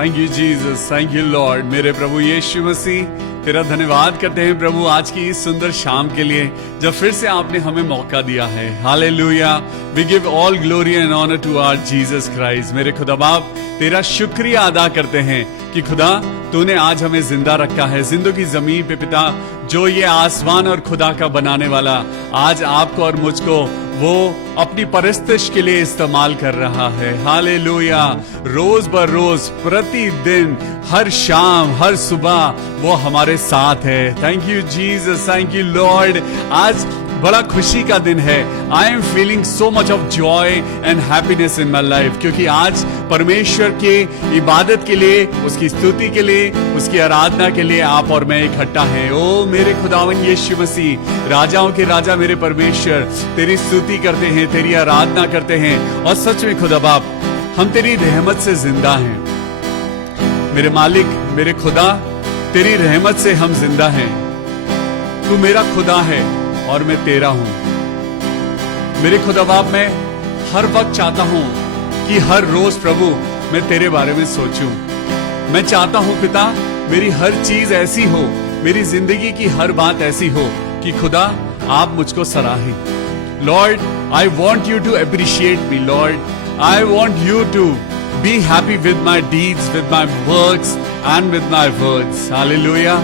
Thank you Jesus, thank you Lord. मेरे प्रभु यीशु मसीह, तेरा धन्यवाद करते हैं प्रभु आज की इस सुंदर शाम के लिए जब फिर से आपने हमें मौका दिया है। Hallelujah, we give all glory and honour to our Jesus Christ. मेरे खुदा बाप, तेरा शुक्रिया अदा करते हैं कि खुदा तूने आज हमें जिंदा रखा है जिंदगी जमीन पे। पिता, जो ये आसमान और खुदा का बनाने वाला आज आपको और मुझको वो अपनी परस्तिश के लिए इस्तेमाल कर रहा है। हालेलुया, रोज बर रोज, प्रतिदिन, हर शाम, हर सुबह वो हमारे साथ है। Thank you Jesus, thank you Lord. आज बड़ा खुशी का दिन है। I am feeling so much of Joy and happiness in my life, क्योंकि आज परमेश्वर के इबादत के लिए, उसकी स्तुति के लिए, उसकी आराधना के लिए आप और मैं इकट्ठा हैं। ओ मेरे खुदावन यीशु मसीह, राजाओं के राजा मेरे परमेश्वर, तेरी स्तुति करते हैं, तेरी आराधना करते हैं। और सच में खुदा बाप, हम तेरी रहमत से जिंदा हैं। मेरे मालिक, मेरे खुदा, तेरी रहमत से हम जिंदा हैं। तू मेरा खुदा है और मैं तेरा हूं। मेरे खुदा बाप, मैं हर वक्त चाहता हूं कि हर रोज प्रभु मैं तेरे बारे में सोचूं। मैं चाहता हूं पिता, मेरी हर चीज ऐसी हो, मेरी जिंदगी की हर बात ऐसी हो कि खुदा आप मुझको सराहें। Lord, I want you to appreciate me. Lord, I want you to be happy with my deeds, with my works and with my words. Hallelujah.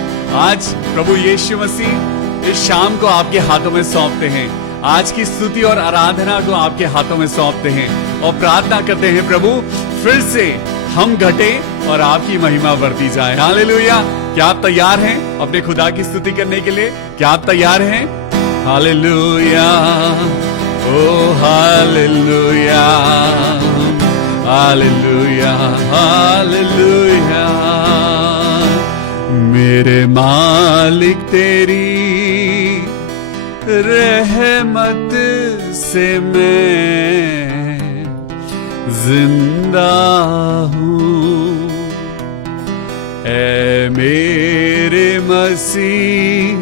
आज प्रभु यीशु मसीह इस शाम को आपके हाथों में सौंपते हैं, आज की स्तुति और आराधना को आपके हाथों में सौंपते हैं और प्रार्थना करते हैं प्रभु फिर से हम घटे और आपकी महिमा बढ़ती जाए। हालेलुया। क्या आप तैयार हैं अपने खुदा की स्तुति करने के लिए? क्या आप तैयार हैं? हालेलुया, ओ हालेलुया, हालेलुया, हालेलुया। मेरे मालिक तेरी रहमत से मैं जिंदा हूँ। ऐ मेरे मसीह,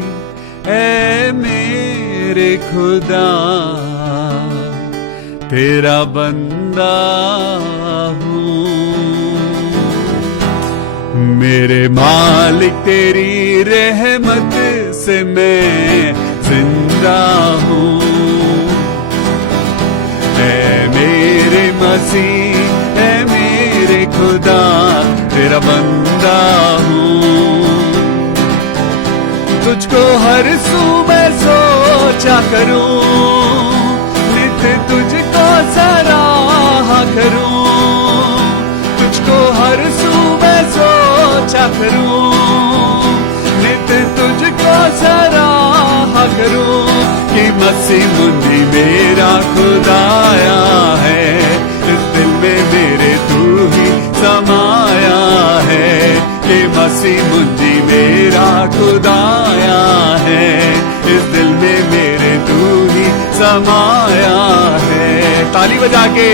ऐ मेरे खुदा, तेरा बंदा हूँ। मेरे मालिक तेरी रहमत से मैं जिंदा हूँ। ऐ मेरे मसीह, ऐ मेरे खुदा, तेरा बंदा हूँ। तुझको हर सुबह सोचा करूँ, नित्य तुझको सराहा करूँ। तुझको हर सुबह सोचा करूँ, नित्य तुझको सराहा करूँ कि मसीह मुझी मेरा खुदाया है। इस दिल में मेरे तू ही समाया है कि मसीह मुझी मेरा खुदाया है। इस दिल में मेरे तू ही समाया है। ताली बजा के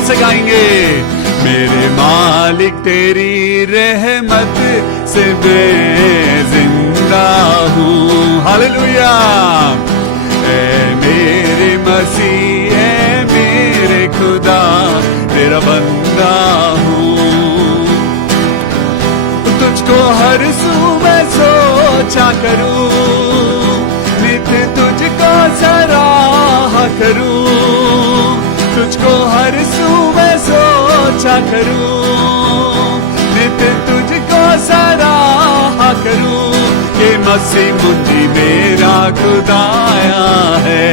से गाएंगे। मेरे मालिक तेरी रहमत से मैं जिंदा हूँ। हालेलुया। ऐ मेरे मसीह, ऐ मेरे खुदा, तेरा बंदा हूँ। तुझको हर सुबह सोचा करूँ, नित्य तुझको सराहा करूँ। तुझको हर सुबह सोचा करूँ, नित्य तुझको सराहा करूँ कि मसीह मुझी मेरा खुदाया है।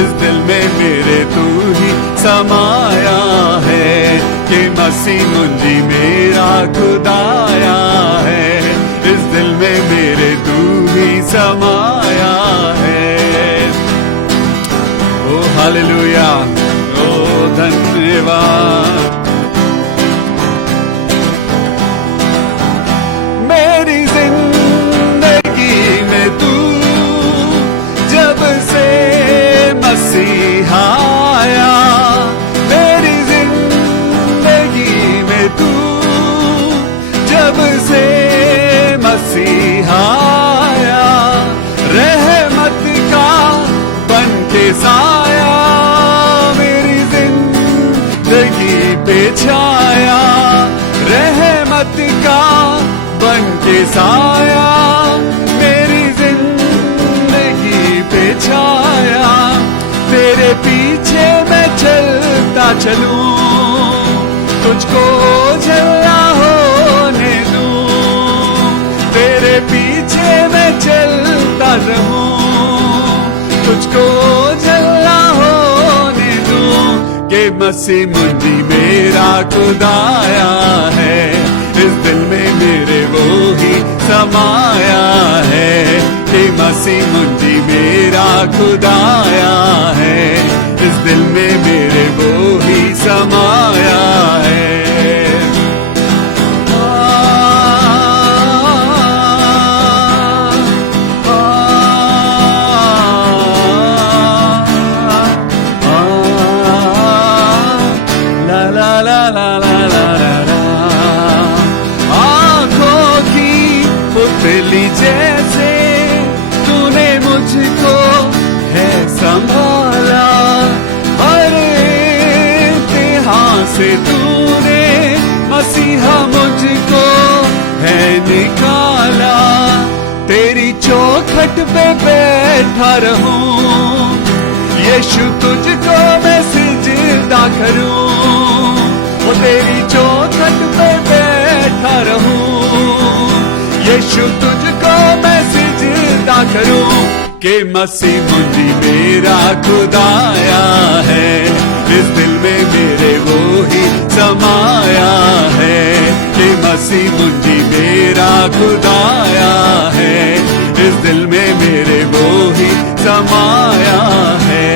इस दिल में मेरे तू ही समाया है कि मसीह मुझी मेरा खुदाया है। इस दिल में मेरे तू ही समाया है। ओ हालेलुया, धन्यवाद। मेरी जिंदगी में तू जब से मसीहा आया, मेरी जिंदगी में के साया मेरी जिंदगी पे छाया, तेरे पीछे मैं चलता चलूं, तुझको झल्ला होने दूं, तेरे पीछे मैं चलता रहूं, तुझको झल्ला होने दूं, कि मसीह मुझी मेरा खुदाया है, इस दिल में मेरे वो ही समाया है, कि मसीह मुझी मेरा खुदाया है, इस दिल में मेरे वो ही समाया है। पुतली जैसे तूने मुझको है संभाला, हर इम्तिहान से तूने मसीहा मुझको है निकाला, तेरी चौखट पे बैठा रहूं, यीशु तुझको मैं सिजदा करूं, वो तेरी चौखट पे बैठा रहूं, यीशु तुझको मैं सिजदा करूं, कि मसीह मुझी मेरा खुदाया है, इस दिल में मेरे वो ही समाया है, कि मसीह मुझी मेरा खुदाया है, इस दिल में मेरे वो ही समाया है।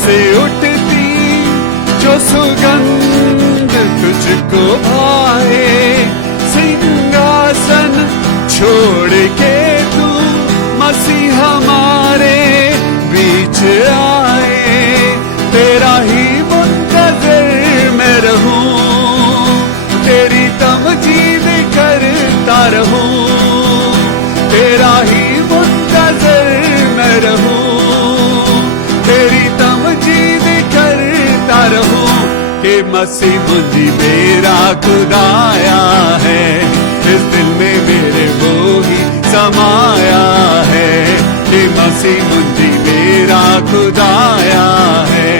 से उठती जो सुगंध तुझको भाए, सिंहासन छोड़ के तू मसीह हमारे बीच आए, तेरा ही मुंतज़िर मैं रहूं, तेरी तमजीद करता रहूं, तेरा ही मुंतज़िर मैं रहूं, तेरी तमजीद करता रहूं, कि मसीह मुझी मेरा खुदाया है, इस दिल में मेरे वो ही समाया है, कि मसीह मुझी मेरा खुदाया है,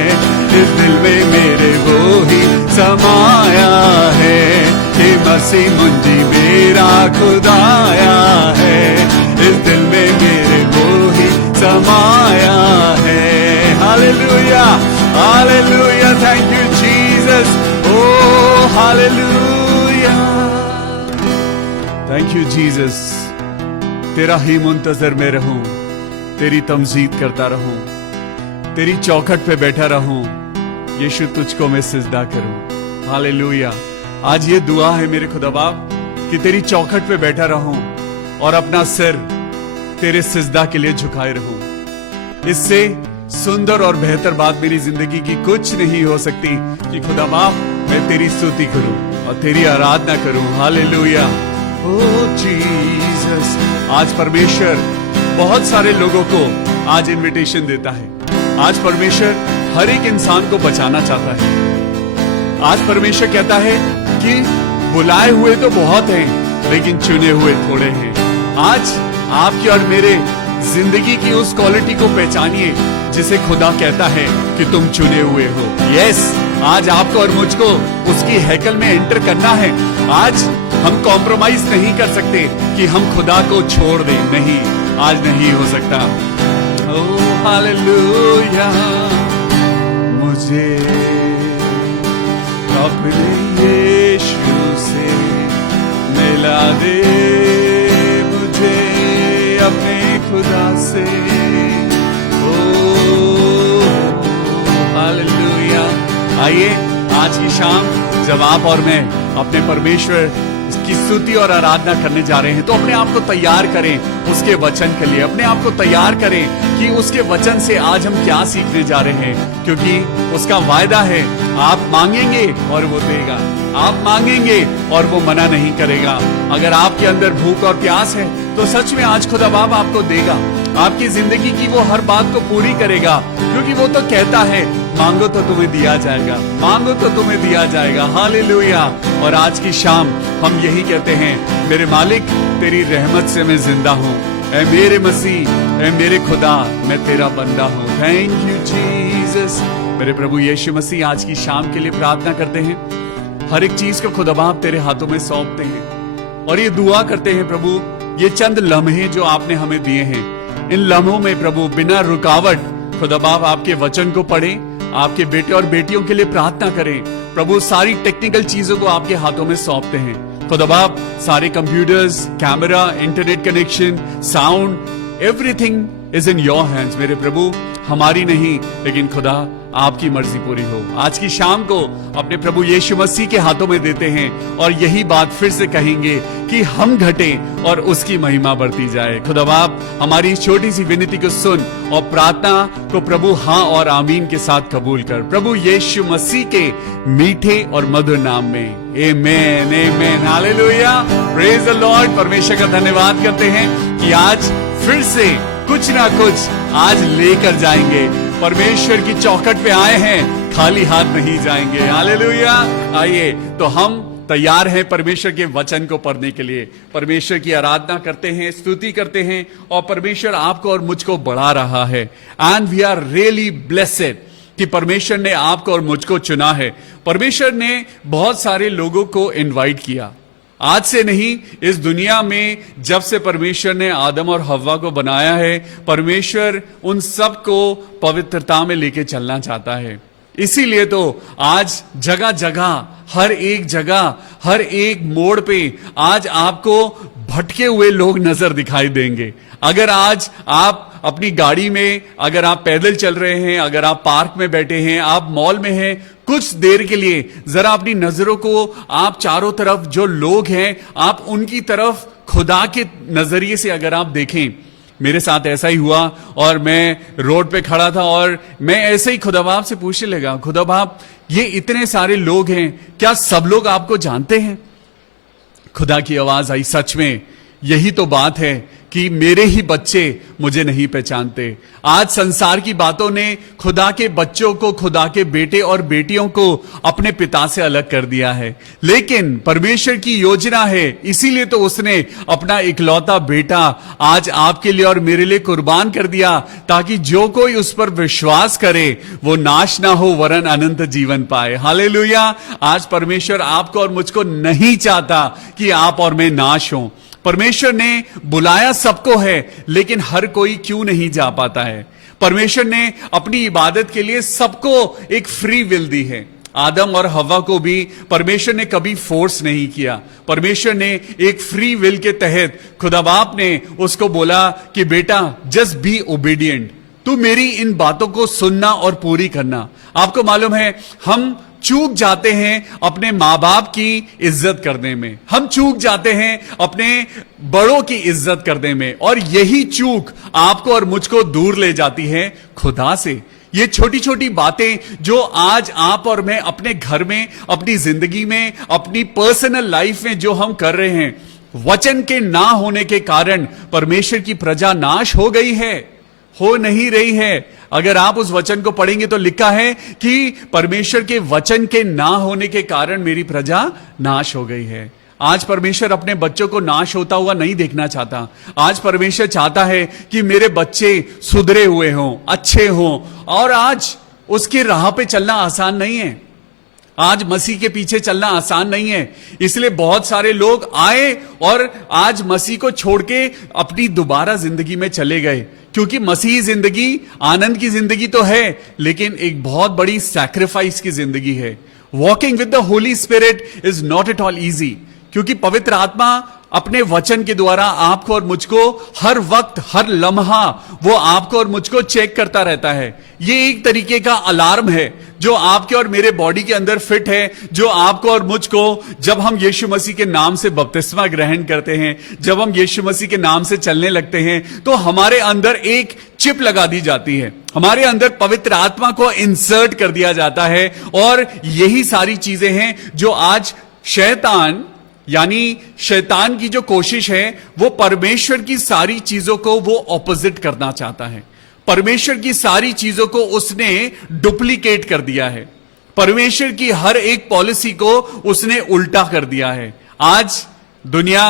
इस दिल में मेरे वो ही समाया है, कि मसीह मुझी मेरा खुदाया है, इस दिल में मेरे वो ही समाया है। Hallelujah, hallelujah, thank you Jesus, oh hallelujah, thank you Jesus, तेरा ही मुंतजर में रहूं, तेरी तमजीद करता रहूं, तेरी चौखट पे बैठा रहूं, यीशु तुझको मैं सिजदा करूं। हालेलुया, आज ये दुआ है मेरे खुदा बाप कि तेरी चौखट पे बैठा रहूं और अपना सिर तेरे सिजदा के लिए झुकाए रहूं। इससे सुंदर और बेहतर बात मेरी जिंदगी की कुछ नहीं हो सकती कि खुदा बाप मैं तेरी स्तुति करूं और तेरी आराधना करूं। हालेलुया, ओ जीसस। आज परमेश्वर बहुत सारे लोगों को आज इनविटेशन देता है। आज परमेश्वर हर एक इंसान को बचाना चाहता है। आज परमेश्वर कहता है कि बुलाए हुए तो बहुत हैं, लेकिन चुने हुए थोड़े हैं। आज आपकी और मेरे जिंदगी की उस क्वालिटी को पहचानिए जिसे खुदा कहता है कि तुम चुने हुए हो। यस, आज आपको और मुझको उसकी हैकल में एंटर करना है। आज हम कॉम्प्रोमाइज नहीं कर सकते कि हम खुदा को छोड़ दें। नहीं, आज नहीं हो सकता। ओह हालेलुया, मुझे अपने यीशु से मिला दे, मुझे अपने खुदा से। Oh hallelujah. आइए आज की शाम जब आप और मैं अपने परमेश्वर की स्तुति और आराधना करने जा रहे हैं, तो अपने आप को तैयार करें उसके वचन के लिए। अपने आप को तैयार करें कि उसके वचन से आज हम क्या सीखने जा रहे हैं, क्योंकि उसका वायदा है, आप मांगेंगे और वो देगा, आप मांगेंगे और वो मना नहीं करेगा। अगर आपके अंदर भूख और प्यास है तो सच में आज खुदा बाप आपको देगा, आपकी जिंदगी की वो हर बात को पूरी करेगा, क्योंकि वो तो कहता है मांगो तो तुम्हें दिया जाएगा, मांगो तो तुम्हें दिया जाएगा। हालेलुया। और आज की शाम हम यही कहते हैं, मेरे मालिक तेरी रहमत से मैं जिंदा हूँ, ऐ मेरे मसीह, ऐ मेरे खुदा, मैं तेरा बंदा हूँ। Thank you Jesus. मेरे प्रभु यीशु मसीह, आज की शाम के लिए प्रार्थना करते हैं, हर एक चीज को खुदा बाप तेरे हाथों में सौंपते हैं और ये दुआ करते हैं प्रभु, ये चंद लम्हे जो आपने हमें दिए हैं, इन लम्हों में प्रभु बिना रुकावट खुदा बाप आपके वचन को पढ़ें, आपके बेटे और बेटियों के लिए प्रार्थना करें। प्रभु सारी टेक्निकल चीजों को आपके हाथों में सौंपते हैं खुदा बाप, सारे computers, camera, internet connection, sound, everything is in your hands. मेरे प्रभु, हमारी नहीं लेकिन खुदा आपकी मर्जी पूरी हो। आज की शाम को अपने प्रभु यीशु मसीह के हाथों में देते हैं और यही बात फिर से कहेंगे कि हम घटे और उसकी महिमा बढ़ती जाए। खुदा बाप, हमारी छोटी सी विनती को सुन और प्रार्थना को प्रभु हाँ और आमीन के साथ कबूल कर, प्रभु यीशु मसीह के मीठे और मधुर नाम में। आमेन, amen, hallelujah, praise the Lord. परमेश्वर का धन्यवाद करते हैं कि आज फिर से कुछ ना कुछ आज लेकर जाएंगे। परमेश्वर की चौखट पे आए हैं, खाली हाथ नहीं जाएंगे। हालेलुया। आइए तो हम तैयार हैं परमेश्वर के वचन को पढ़ने के लिए, परमेश्वर की आराधना करते हैं, स्तुति करते हैं और परमेश्वर आपको और मुझको बढ़ा रहा है। And we are really blessed कि परमेश्वर ने आपको और मुझको चुना है। परमेश्वर ने बहुत सारे लोगों को इनवाइट किया, आज से नहीं, इस दुनिया में जब से परमेश्वर ने आदम और हव्वा को बनाया है, परमेश्वर उन सब को पवित्रता में लेके चलना चाहता है। इसीलिए तो आज जगह जगह, हर एक जगह, हर एक मोड़ पे आज आपको भटके हुए लोग नजर दिखाई देंगे। अगर आज आप अपनी गाड़ी में, अगर आप पैदल चल रहे हैं, अगर आप पार्क में बैठे हैं, आप मॉल में हैं, कुछ देर के लिए जरा अपनी नजरों को आप चारों तरफ जो लोग हैं, आप उनकी तरफ खुदा के नजरिए से अगर आप देखें। मेरे साथ ऐसा ही हुआ और मैं रोड पे खड़ा था और मैं ऐसे ही खुदा बाप से पूछने लगा, खुदा बाप, ये इतने सारे लोग हैं, क्या सब लोग आपको जानते हैं? खुदा की आवाज आई, सच में यही तो बात है कि मेरे ही बच्चे मुझे नहीं पहचानते। आज संसार की बातों ने खुदा के बच्चों को, खुदा के बेटे और बेटियों को अपने पिता से अलग कर दिया है, लेकिन परमेश्वर की योजना है, इसीलिए तो उसने अपना इकलौता बेटा आज आपके लिए और मेरे लिए कुर्बान कर दिया, ताकि जो कोई उस पर विश्वास करे वो नाश ना हो वरन अनंत जीवन पाए। हालेलुया। आज परमेश्वर आपको और मुझको नहीं चाहता कि आप और मैं नाश हों। परमेश्वर ने बुलाया सबको है, लेकिन हर कोई क्यों नहीं जा पाता है? परमेश्वर ने अपनी इबादत के लिए सबको एक फ्री विल दी है। आदम और हव्वा को भी परमेश्वर ने कभी फोर्स नहीं किया। परमेश्वर ने एक फ्री विल के तहत खुदा बाप ने उसको बोला कि बेटा, जस्ट बी ओबीडियंट, तू मेरी इन बातों को सुनना और पूरी करना। आपको मालूम है, हम चूक जाते हैं अपने माँ बाप की इज्जत करने में, हम चूक जाते हैं अपने बड़ों की इज्जत करने में, और यही चूक आपको और मुझको दूर ले जाती है खुदा से। ये छोटी छोटी बातें जो आज आप और मैं अपने घर में, अपनी जिंदगी में, अपनी पर्सनल लाइफ में जो हम कर रहे हैं, वचन के ना होने के कारण परमेश्वर की प्रजा नाश हो गई है, हो नहीं रही है। अगर आप उस वचन को पढ़ेंगे तो लिखा है कि परमेश्वर के वचन के ना होने के कारण मेरी प्रजा नाश हो गई है। आज परमेश्वर अपने बच्चों को नाश होता हुआ नहीं देखना चाहता। आज परमेश्वर चाहता है कि मेरे बच्चे सुधरे हुए हों, अच्छे हों, और आज उसकी राह पे चलना आसान नहीं है। आज मसीह के पीछे चलना आसान नहीं है। इसलिए बहुत सारे लोग आए और आज मसीह को छोड़ के अपनी दोबारा जिंदगी में चले गए, क्योंकि मसीही जिंदगी आनंद की जिंदगी तो है, लेकिन एक बहुत बड़ी सैक्रिफाइस की जिंदगी है। Walking with the Holi spirit is not at all easy, क्योंकि पवित्र आत्मा अपने वचन के द्वारा आपको और मुझको हर वक्त, हर लम्हा वो आपको और मुझको चेक करता रहता है। ये एक तरीके का अलार्म है जो आपके और मेरे बॉडी के अंदर फिट है, जो आपको और मुझको, जब हम यीशु मसीह के नाम से बपतिस्मा ग्रहण करते हैं, जब हम यीशु मसीह के नाम से चलने लगते हैं, तो हमारे अंदर एक चिप लगा दी जाती है, हमारे अंदर पवित्र आत्मा को इंसर्ट कर दिया जाता है। और यही सारी चीजें हैं जो आज शैतान, यानी शैतान की जो कोशिश है वो परमेश्वर की सारी चीजों को वो ऑपोजिट करना चाहता है। परमेश्वर की सारी चीजों को उसने डुप्लीकेट कर दिया है, परमेश्वर की हर एक पॉलिसी को उसने उल्टा कर दिया है। आज दुनिया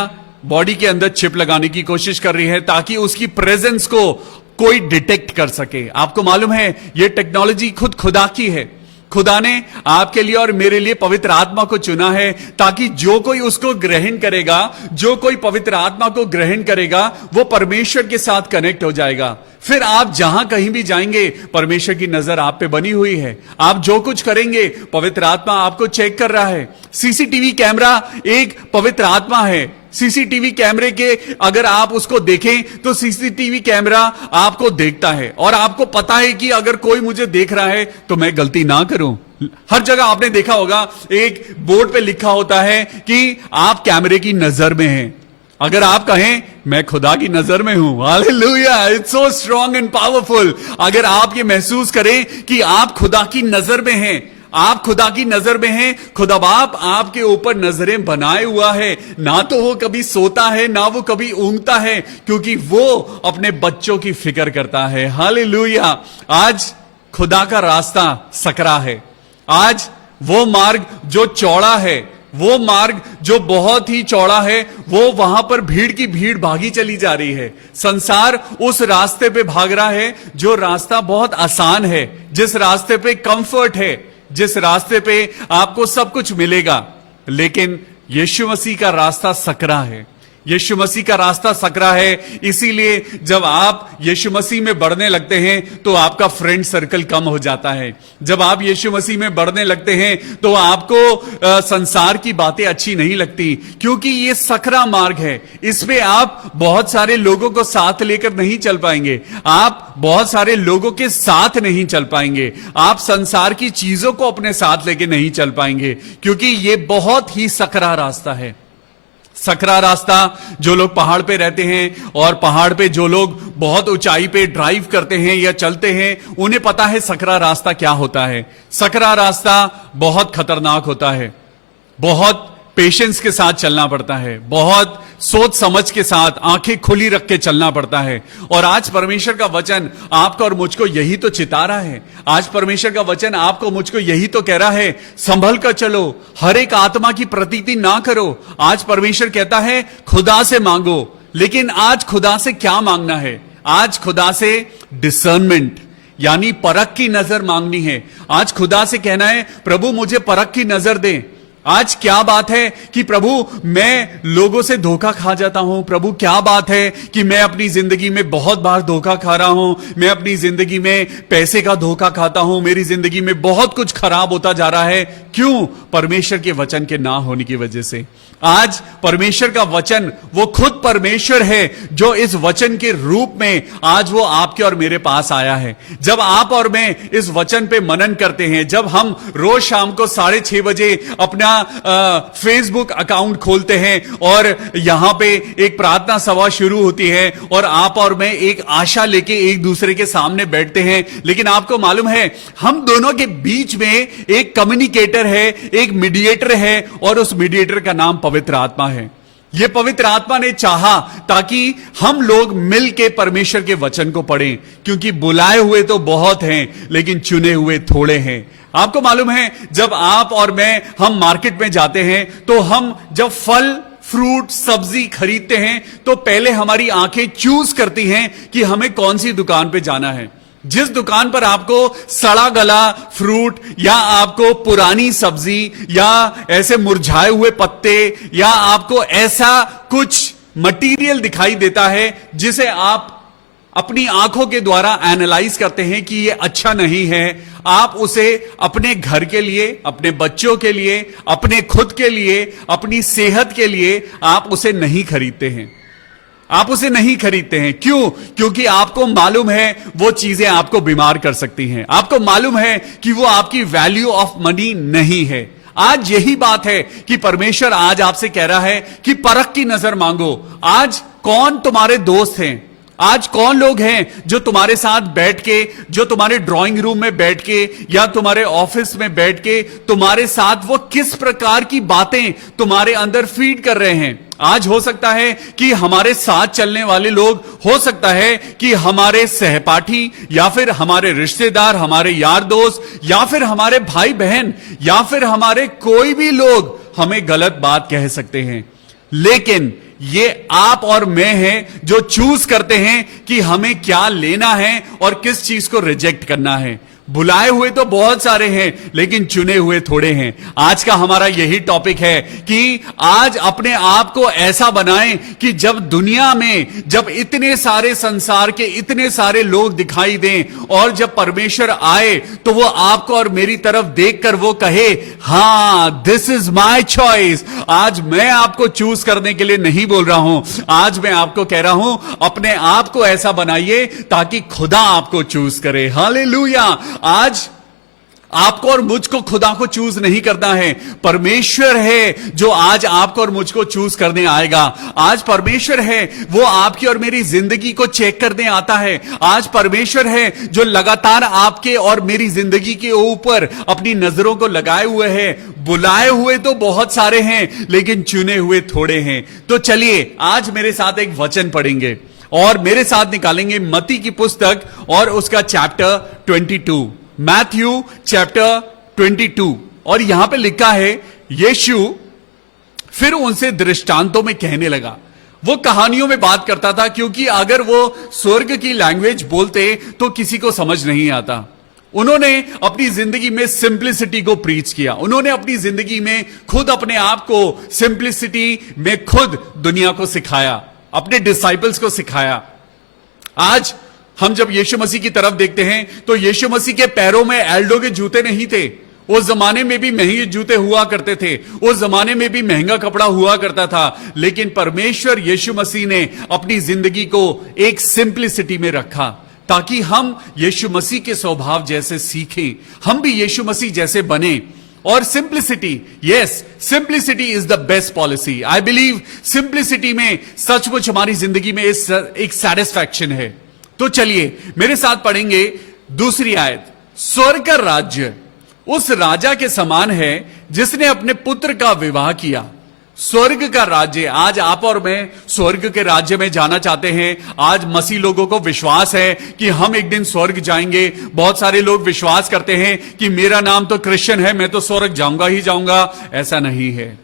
बॉडी के अंदर चिप लगाने की कोशिश कर रही है ताकि उसकी प्रेजेंस को कोई डिटेक्ट कर सके। आपको मालूम है यह टेक्नोलॉजी खुद खुदा की है। खुदा ने आपके लिए और मेरे लिए पवित्र आत्मा को चुना है ताकि जो कोई उसको ग्रहण करेगा, जो कोई पवित्र आत्मा को ग्रहण करेगा, वो परमेश्वर के साथ कनेक्ट हो जाएगा। फिर आप जहां कहीं भी जाएंगे परमेश्वर की नजर आप पे बनी हुई है। आप जो कुछ करेंगे पवित्र आत्मा आपको चेक कर रहा है। सीसीटीवी कैमरा एक पवित्र आत्मा है। सीसीटीवी कैमरे के अगर आप उसको देखें तो सीसीटीवी कैमरा आपको देखता है और आपको पता है कि अगर कोई मुझे देख रहा है तो मैं गलती ना करूं। हर जगह आपने देखा होगा एक बोर्ड पे लिखा होता है कि आप कैमरे की नजर में हैं। अगर आप कहें मैं खुदा की नजर में हूं, hallelujah, it's so strong and powerful. अगर आप ये महसूस करें कि आप खुदा की नजर में हैं, आप खुदा की नजर में हैं, खुदा बाप आपके ऊपर नजरें बनाए हुआ है। ना तो वो कभी सोता है ना वो कभी ऊँगता है, क्योंकि वो अपने बच्चों की फिक्र करता है। हालेलुया। आज खुदा का रास्ता सकरा है। आज वो मार्ग जो चौड़ा है, वो मार्ग जो बहुत ही चौड़ा है, वो वहां पर भीड़ की भीड़ भागी चली जा रही है। संसार उस रास्ते पे भाग रहा है जो रास्ता बहुत आसान है, जिस रास्ते पे कंफर्ट है, जिस रास्ते पे आपको सब कुछ मिलेगा। लेकिन यीशु मसीह का रास्ता सकरा है। यीशु मसीह का रास्ता सकरा है। इसीलिए जब आप यीशु मसीह में बढ़ने लगते हैं तो आपका फ्रेंड सर्कल कम हो जाता है। जब आप यीशु मसीह में बढ़ने लगते हैं तो आपको संसार की बातें अच्छी नहीं लगती, क्योंकि ये सकरा मार्ग है। इसमें आप बहुत सारे लोगों को साथ लेकर नहीं चल पाएंगे, आप बहुत सारे लोगों के साथ नहीं चल पाएंगे, आप संसार की चीजों को अपने साथ लेके नहीं चल पाएंगे, क्योंकि ये बहुत ही सकरा रास्ता है। सकरा रास्ता, जो लोग पहाड़ पे रहते हैं और पहाड़ पे जो लोग बहुत ऊंचाई पे ड्राइव करते हैं या चलते हैं, उन्हें पता है सकरा रास्ता क्या होता है। सकरा रास्ता बहुत खतरनाक होता है, बहुत पेशेंस के साथ चलना पड़ता है, बहुत सोच समझ के साथ आंखें खुली रख के चलना पड़ता है। और आज परमेश्वर का वचन आपको और मुझको यही तो चिता रहा है। आज परमेश्वर का वचन आपको मुझको यही तो कह रहा है, संभल कर चलो, हर एक आत्मा की प्रतीति ना करो। आज परमेश्वर कहता है खुदा से मांगो। लेकिन आज खुदा से क्या मांगना है? आज खुदा से डिसर्नमेंट, यानी परख की नजर मांगनी है। आज खुदा से कहना है प्रभु मुझे परख की नजर दे। आज क्या बात है कि प्रभु मैं लोगों से धोखा खा जाता हूं। प्रभु क्या बात है कि मैं अपनी जिंदगी में बहुत बार धोखा खा रहा हूं, मैं अपनी जिंदगी में पैसे का धोखा खाता हूं, मेरी जिंदगी में बहुत कुछ खराब होता जा रहा है। क्यों? परमेश्वर के वचन के ना होने की वजह से। आज परमेश्वर का वचन, वो खुद परमेश्वर है जो इस वचन के रूप में आज वो आपके और मेरे पास आया है। जब आप और मैं इस वचन पे मनन करते हैं, जब हम रोज शाम को 6:30 बजे अपना फेसबुक अकाउंट खोलते हैं और यहां पे एक प्रार्थना सभा शुरू होती है और आप और मैं एक आशा लेके एक दूसरे के सामने बैठते हैं, लेकिन आपको मालूम है हम दोनों के बीच में एक कम्युनिकेटर है, एक मीडिएटर है, और उस मीडिएटर का नाम पवित्र आत्मा है। यह पवित्र आत्मा ने चाहा ताकि हम लोग मिल के परमेश्वर के वचन को पढ़ें, क्योंकि बुलाए हुए तो बहुत हैं लेकिन चुने हुए थोड़े हैं। आपको मालूम है जब आप और मैं हम मार्केट में जाते हैं तो हम जब फल फ्रूट सब्जी खरीदते हैं तो पहले हमारी आंखें चूज करती हैं कि हमें कौन सी दुकान पे जाना है। जिस दुकान पर आपको सड़ा गला फ्रूट या आपको पुरानी सब्जी या ऐसे मुरझाए हुए पत्ते या आपको ऐसा कुछ मटेरियल दिखाई देता है जिसे आप अपनी आंखों के द्वारा एनालाइज करते हैं कि ये अच्छा नहीं है, आप उसे अपने घर के लिए, अपने बच्चों के लिए, अपने खुद के लिए, अपनी सेहत के लिए आप उसे नहीं खरीदते हैं। आप उसे नहीं खरीदते हैं। क्यों? क्योंकि आपको मालूम है वो चीजें आपको बीमार कर सकती हैं। आपको मालूम है कि वो आपकी वैल्यू ऑफ मनी नहीं है। आज यही बात है कि परमेश्वर आज आपसे कह रहा है कि परख की नजर मांगो। आज कौन तुम्हारे दोस्त हैं? आज कौन लोग हैं जो तुम्हारे साथ बैठ के, जो तुम्हारे ड्राइंग रूम में बैठ के या तुम्हारे ऑफिस में बैठ के तुम्हारे साथ वो किस प्रकार की बातें तुम्हारे अंदर फीड कर रहे हैं? आज हो सकता है कि हमारे साथ चलने वाले लोग, हो सकता है कि हमारे सहपाठी या फिर हमारे रिश्तेदार, हमारे यार दोस्त या फिर हमारे भाई बहन या फिर हमारे कोई भी लोग हमें गलत बात कह सकते हैं, लेकिन ये आप और मैं हैं जो चूज करते हैं कि हमें क्या लेना है और किस चीज को रिजेक्ट करना है। बुलाए हुए तो बहुत सारे हैं, लेकिन चुने हुए थोड़े हैं। आज का हमारा यही टॉपिक है कि आज अपने आप को ऐसा बनाएं कि जब दुनिया में, जब इतने सारे संसार के इतने सारे लोग दिखाई दें और जब परमेश्वर आए तो वो आपको और मेरी तरफ देखकर वो कहे, हां, दिस इज माय चॉइस। आज मैं आपको चूज करने के लिए नहीं बोल रहा हूं, आज मैं आपको कह रहा हूं अपने आप को ऐसा बनाइए ताकि खुदा आपको चूज करे। हालेलुया। आज आपको और मुझको खुदा को चूज नहीं करना है, परमेश्वर है जो आज आपको और मुझको चूज करने आएगा। आज परमेश्वर है वो आपकी और मेरी जिंदगी को चेक करने आता है। आज परमेश्वर है जो लगातार आपके और मेरी जिंदगी के ऊपर अपनी नजरों को लगाए हुए है। बुलाए हुए तो बहुत सारे हैं, लेकिन चुने हुए थोड़े हैं। तो चलिए आज मेरे साथ एक वचन पढ़ेंगे और मेरे साथ निकालेंगे मत्ती की पुस्तक और उसका चैप्टर 22, मैथ्यू चैप्टर 22। और यहां पे लिखा है, यीशु फिर उनसे दृष्टांतों में कहने लगा। वो कहानियों में बात करता था, क्योंकि अगर वो स्वर्ग की लैंग्वेज बोलते तो किसी को समझ नहीं आता। उन्होंने अपनी जिंदगी में सिंप्लिसिटी को प्रीच किया। उन्होंने अपनी जिंदगी में खुद अपने आप को सिंप्लिसिटी में खुद दुनिया को सिखाया, अपने डिसाइपल्स को सिखाया। आज हम जब यीशु मसीह की तरफ देखते हैं तो यीशु मसीह के पैरों में एल्डो के जूते नहीं थे। उस जमाने में भी महंगे जूते हुआ करते थे, उस जमाने में भी महंगा कपड़ा हुआ करता था, लेकिन परमेश्वर यीशु मसीह ने अपनी जिंदगी को एक सिंप्लिसिटी में रखा ताकि हम यीशु मसीह के स्वभाव जैसे सीखें, हम भी यीशु मसीह जैसे बने। और simplicity, yes, simplicity is the best policy. I believe simplicity में सचमुच हमारी जिंदगी में एक सैटिस्फैक्शन है। तो चलिए मेरे साथ पढ़ेंगे दूसरी आयत। स्वर्ग का राज्य उस राजा के समान है जिसने अपने पुत्र का विवाह किया। स्वर्ग का राज्य, आज आप और मैं स्वर्ग के राज्य में जाना चाहते हैं। आज मसीह लोगों को विश्वास है कि हम एक दिन स्वर्ग जाएंगे। बहुत सारे लोग विश्वास करते हैं कि मेरा नाम तो क्रिश्चियन है, मैं तो स्वर्ग जाऊंगा ही जाऊंगा। ऐसा नहीं है।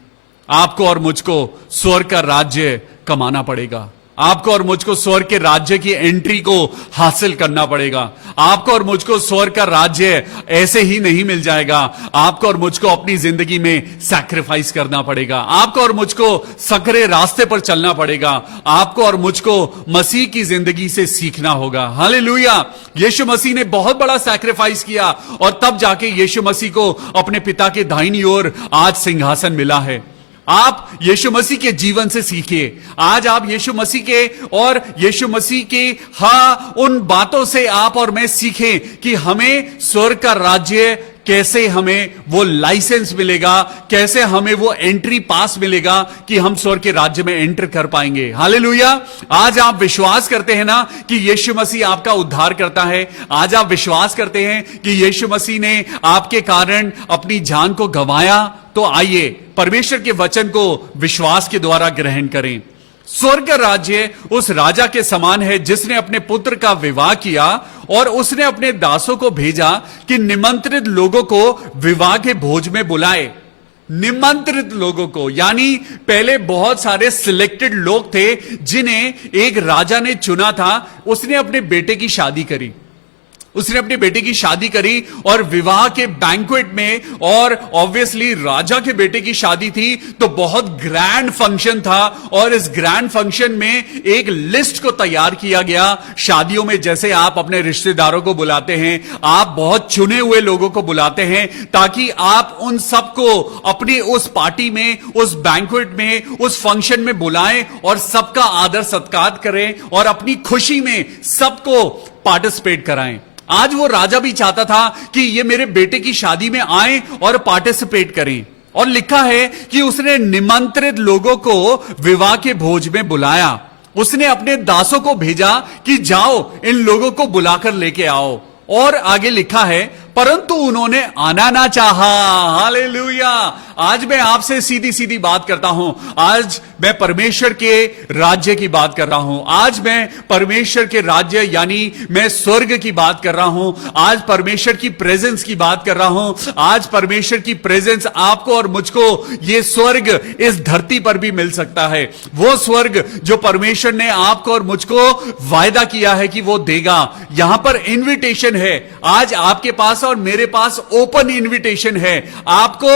आपको और मुझको स्वर्ग का राज्य कमाना पड़ेगा। आपको और मुझको स्वर्ग के राज्य की एंट्री को हासिल करना पड़ेगा। आपको और मुझको स्वर्ग का राज्य ऐसे ही नहीं मिल जाएगा। आपको और मुझको अपनी जिंदगी में सैक्रिफाइस करना पड़ेगा। आपको और मुझको सकरे रास्ते पर चलना पड़ेगा। आपको और मुझको मसीह की जिंदगी से सीखना होगा। हालेलुया। यीशु मसीह ने बहुत बड़ा सैक्रिफाइस किया और तब जाके यीशु मसीह को अपने पिता के दाहिनी ओर आज सिंहासन मिला है। आप यीशु मसीह के जीवन से सीखिए। आज आप यीशु मसीह के और यीशु मसीह के उन बातों से आप और मैं सीखें कि हमें स्वर्ग का राज्य कैसे, हमें वो लाइसेंस मिलेगा, कैसे हमें वो एंट्री पास मिलेगा कि हम स्वर्ग के राज्य में एंटर कर पाएंगे। हालेलुया। आज आप विश्वास करते हैं ना कि यीशु मसीह आपका उद्धार करता है। आज आप विश्वास करते हैं कि यीशु मसीह ने आपके कारण अपनी जान को गंवाया। तो आइए परमेश्वर के वचन को विश्वास के द्वारा ग्रहण करें। स्वर्ग का राज्य उस राजा के समान है जिसने अपने पुत्र का विवाह किया और उसने अपने दासों को भेजा कि निमंत्रित लोगों को विवाह के भोज में बुलाए। निमंत्रित लोगों को, यानी पहले बहुत सारे सिलेक्टेड लोग थे जिन्हें एक राजा ने चुना था। उसने अपने बेटे की शादी करी, उसने अपने बेटे की शादी करी और विवाह के बैंक्वेट में, और ऑब्वियसली राजा के बेटे की शादी थी तो बहुत ग्रैंड फंक्शन था, और इस ग्रैंड फंक्शन में एक लिस्ट को तैयार किया गया। शादियों में जैसे आप अपने रिश्तेदारों को बुलाते हैं, आप बहुत चुने हुए लोगों को बुलाते हैं ताकि आप उन सबको अपनी उस पार्टी में, उस बैंक्वेट में, उस फंक्शन में बुलाएं और सबका आदर सत्कार करें और अपनी खुशी में सबको पार्टिसिपेट कराएं। आज वो राजा भी चाहता था कि ये मेरे बेटे की शादी में आए और पार्टिसिपेट करें, और लिखा है कि उसने निमंत्रित लोगों को विवाह के भोज में बुलाया। उसने अपने दासों को भेजा कि जाओ इन लोगों को बुलाकर लेके आओ, और आगे लिखा है परंतु उन्होंने आना ना चाहा। हालेलुया। आज मैं आपसे सीधी सीधी बात करता हूं। आज मैं परमेश्वर के राज्य की बात कर रहा हूं। आज मैं परमेश्वर के राज्य यानी मैं स्वर्ग की बात कर रहा हूं। आज परमेश्वर की प्रेजेंस की बात कर रहा हूं। आज परमेश्वर की प्रेजेंस आपको और मुझको, ये स्वर्ग इस धरती पर भी मिल सकता है। वो स्वर्ग जो परमेश्वर ने आपको और मुझको वायदा किया है कि वो देगा। यहां पर इन्विटेशन है। आज आपके पास और मेरे पास ओपन इन्विटेशन है। आपको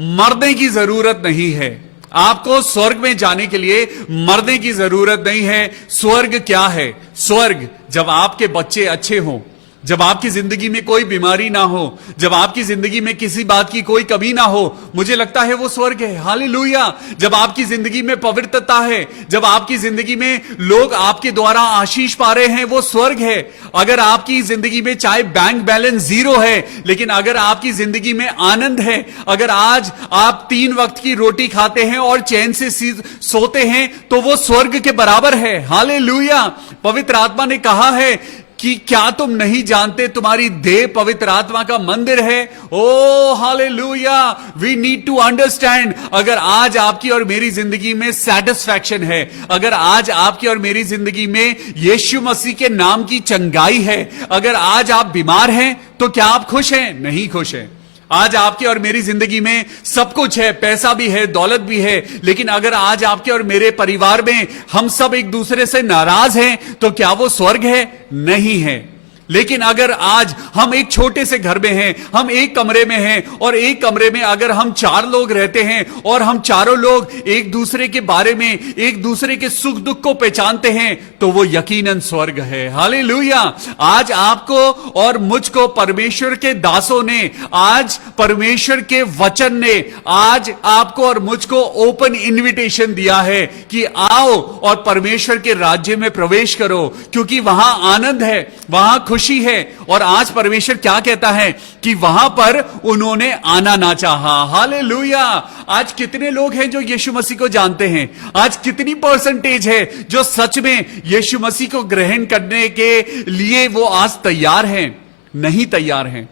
मरने की जरूरत नहीं है। आपको स्वर्ग में जाने के लिए मरने की जरूरत नहीं है। स्वर्ग क्या है? स्वर्ग जब आपके बच्चे अच्छे हों, जब आपकी जिंदगी में कोई बीमारी ना हो, जब आपकी जिंदगी में किसी बात की कोई कमी ना हो, मुझे लगता है वो स्वर्ग है। हालेलुया। जब आपकी जिंदगी में पवित्रता है, जब आपकी जिंदगी में लोग आपके द्वारा आशीष पा रहे हैं, वो स्वर्ग है। अगर आपकी जिंदगी में चाहे बैंक बैलेंस 0 है, लेकिन अगर आपकी जिंदगी में आनंद है, अगर आज आप 3 वक्त की रोटी खाते हैं और चैन से सोते हैं, तो वो स्वर्ग के बराबर है। हालेलुया। पवित्र आत्मा ने कहा है कि क्या तुम नहीं जानते तुम्हारी देह पवित्र आत्मा का मंदिर है? Oh hallelujah. We need to understand. अगर आज आपकी और मेरी जिंदगी में सैटिस्फैक्शन है, अगर आज आपकी और मेरी जिंदगी में यीशु मसीह के नाम की चंगाई है, अगर आज आप बीमार हैं, तो क्या आप खुश हैं? नहीं खुश हैं। आज आपके और मेरी जिंदगी में सब कुछ है, पैसा भी है, दौलत भी है, लेकिन अगर आज आपके और मेरे परिवार में हम सब एक दूसरे से नाराज हैं, तो क्या वो स्वर्ग है? नहीं है। लेकिन अगर आज हम एक छोटे से घर में हैं, हम एक कमरे में हैं, और एक कमरे में अगर हम 4 लोग रहते हैं और हम चारों लोग एक दूसरे के बारे में, एक दूसरे के सुख दुख को पहचानते हैं, तो वो यकीनन स्वर्ग है। हालेलुया। आज आपको और मुझको परमेश्वर के दासों ने, आज परमेश्वर के वचन ने आज आपको और मुझको ओपन इन्विटेशन दिया है कि आओ और परमेश्वर के राज्य में प्रवेश करो, क्योंकि वहां आनंद है, वहां खुशी है। और आज परमेश्वर क्या कहता है कि वहां पर उन्होंने आना ना चाहा। हालेलुया। आज कितने लोग हैं जो यीशु मसीह को जानते हैं? आज कितनी परसेंटेज है जो सच में यीशु मसीह को ग्रहण करने के लिए वो आज तैयार हैं? नहीं तैयार हैं।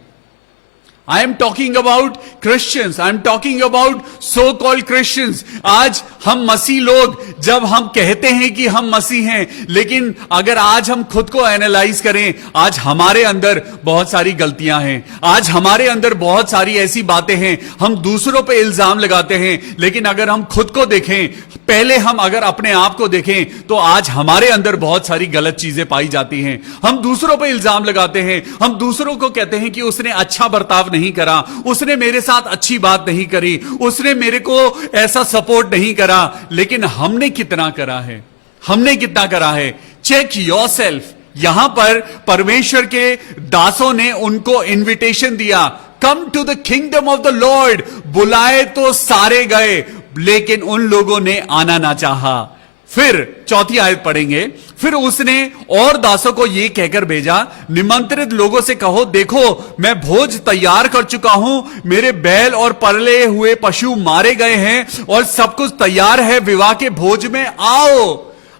I am talking about Christians. I am talking about so-called Christians. आज हम मसीह लोग, जब हम कहते हैं कि हम मसीह हैं, लेकिन अगर आज हम खुद को एनालाइज करें, आज हमारे अंदर बहुत सारी गलतियां हैं। आज हमारे अंदर बहुत सारी ऐसी बातें हैं। हम दूसरों पे इल्जाम लगाते हैं, लेकिन अगर हम खुद को देखें, पहले हम अगर अपने आप को देखें, तो आज हमारे अंदर बहुत सारी गलत चीजें पाई जाती हैं। हम दूसरों पे इल्जाम लगाते हैं, हम दूसरों को कहते हैं कि उसने अच्छा बर्ताव नहीं करा, उसने मेरे साथ अच्छी बात नहीं करी, उसने मेरे को ऐसा सपोर्ट नहीं करा। लेकिन हमने कितना करा है? हमने कितना करा है? Check yourself. यहां पर परमेश्वर के दासों ने उनको इनविटेशन दिया, come to the kingdom of the Lord. बुलाए तो सारे गए, लेकिन उन लोगों ने आना ना चाहा। फिर 4थी आयत पढ़ेंगे। फिर उसने और दासों को यह कहकर भेजा, निमंत्रित लोगों से कहो, देखो मैं भोज तैयार कर चुका हूं, मेरे बैल और परले हुए पशु मारे गए हैं और सब कुछ तैयार है, विवाह के भोज में आओ।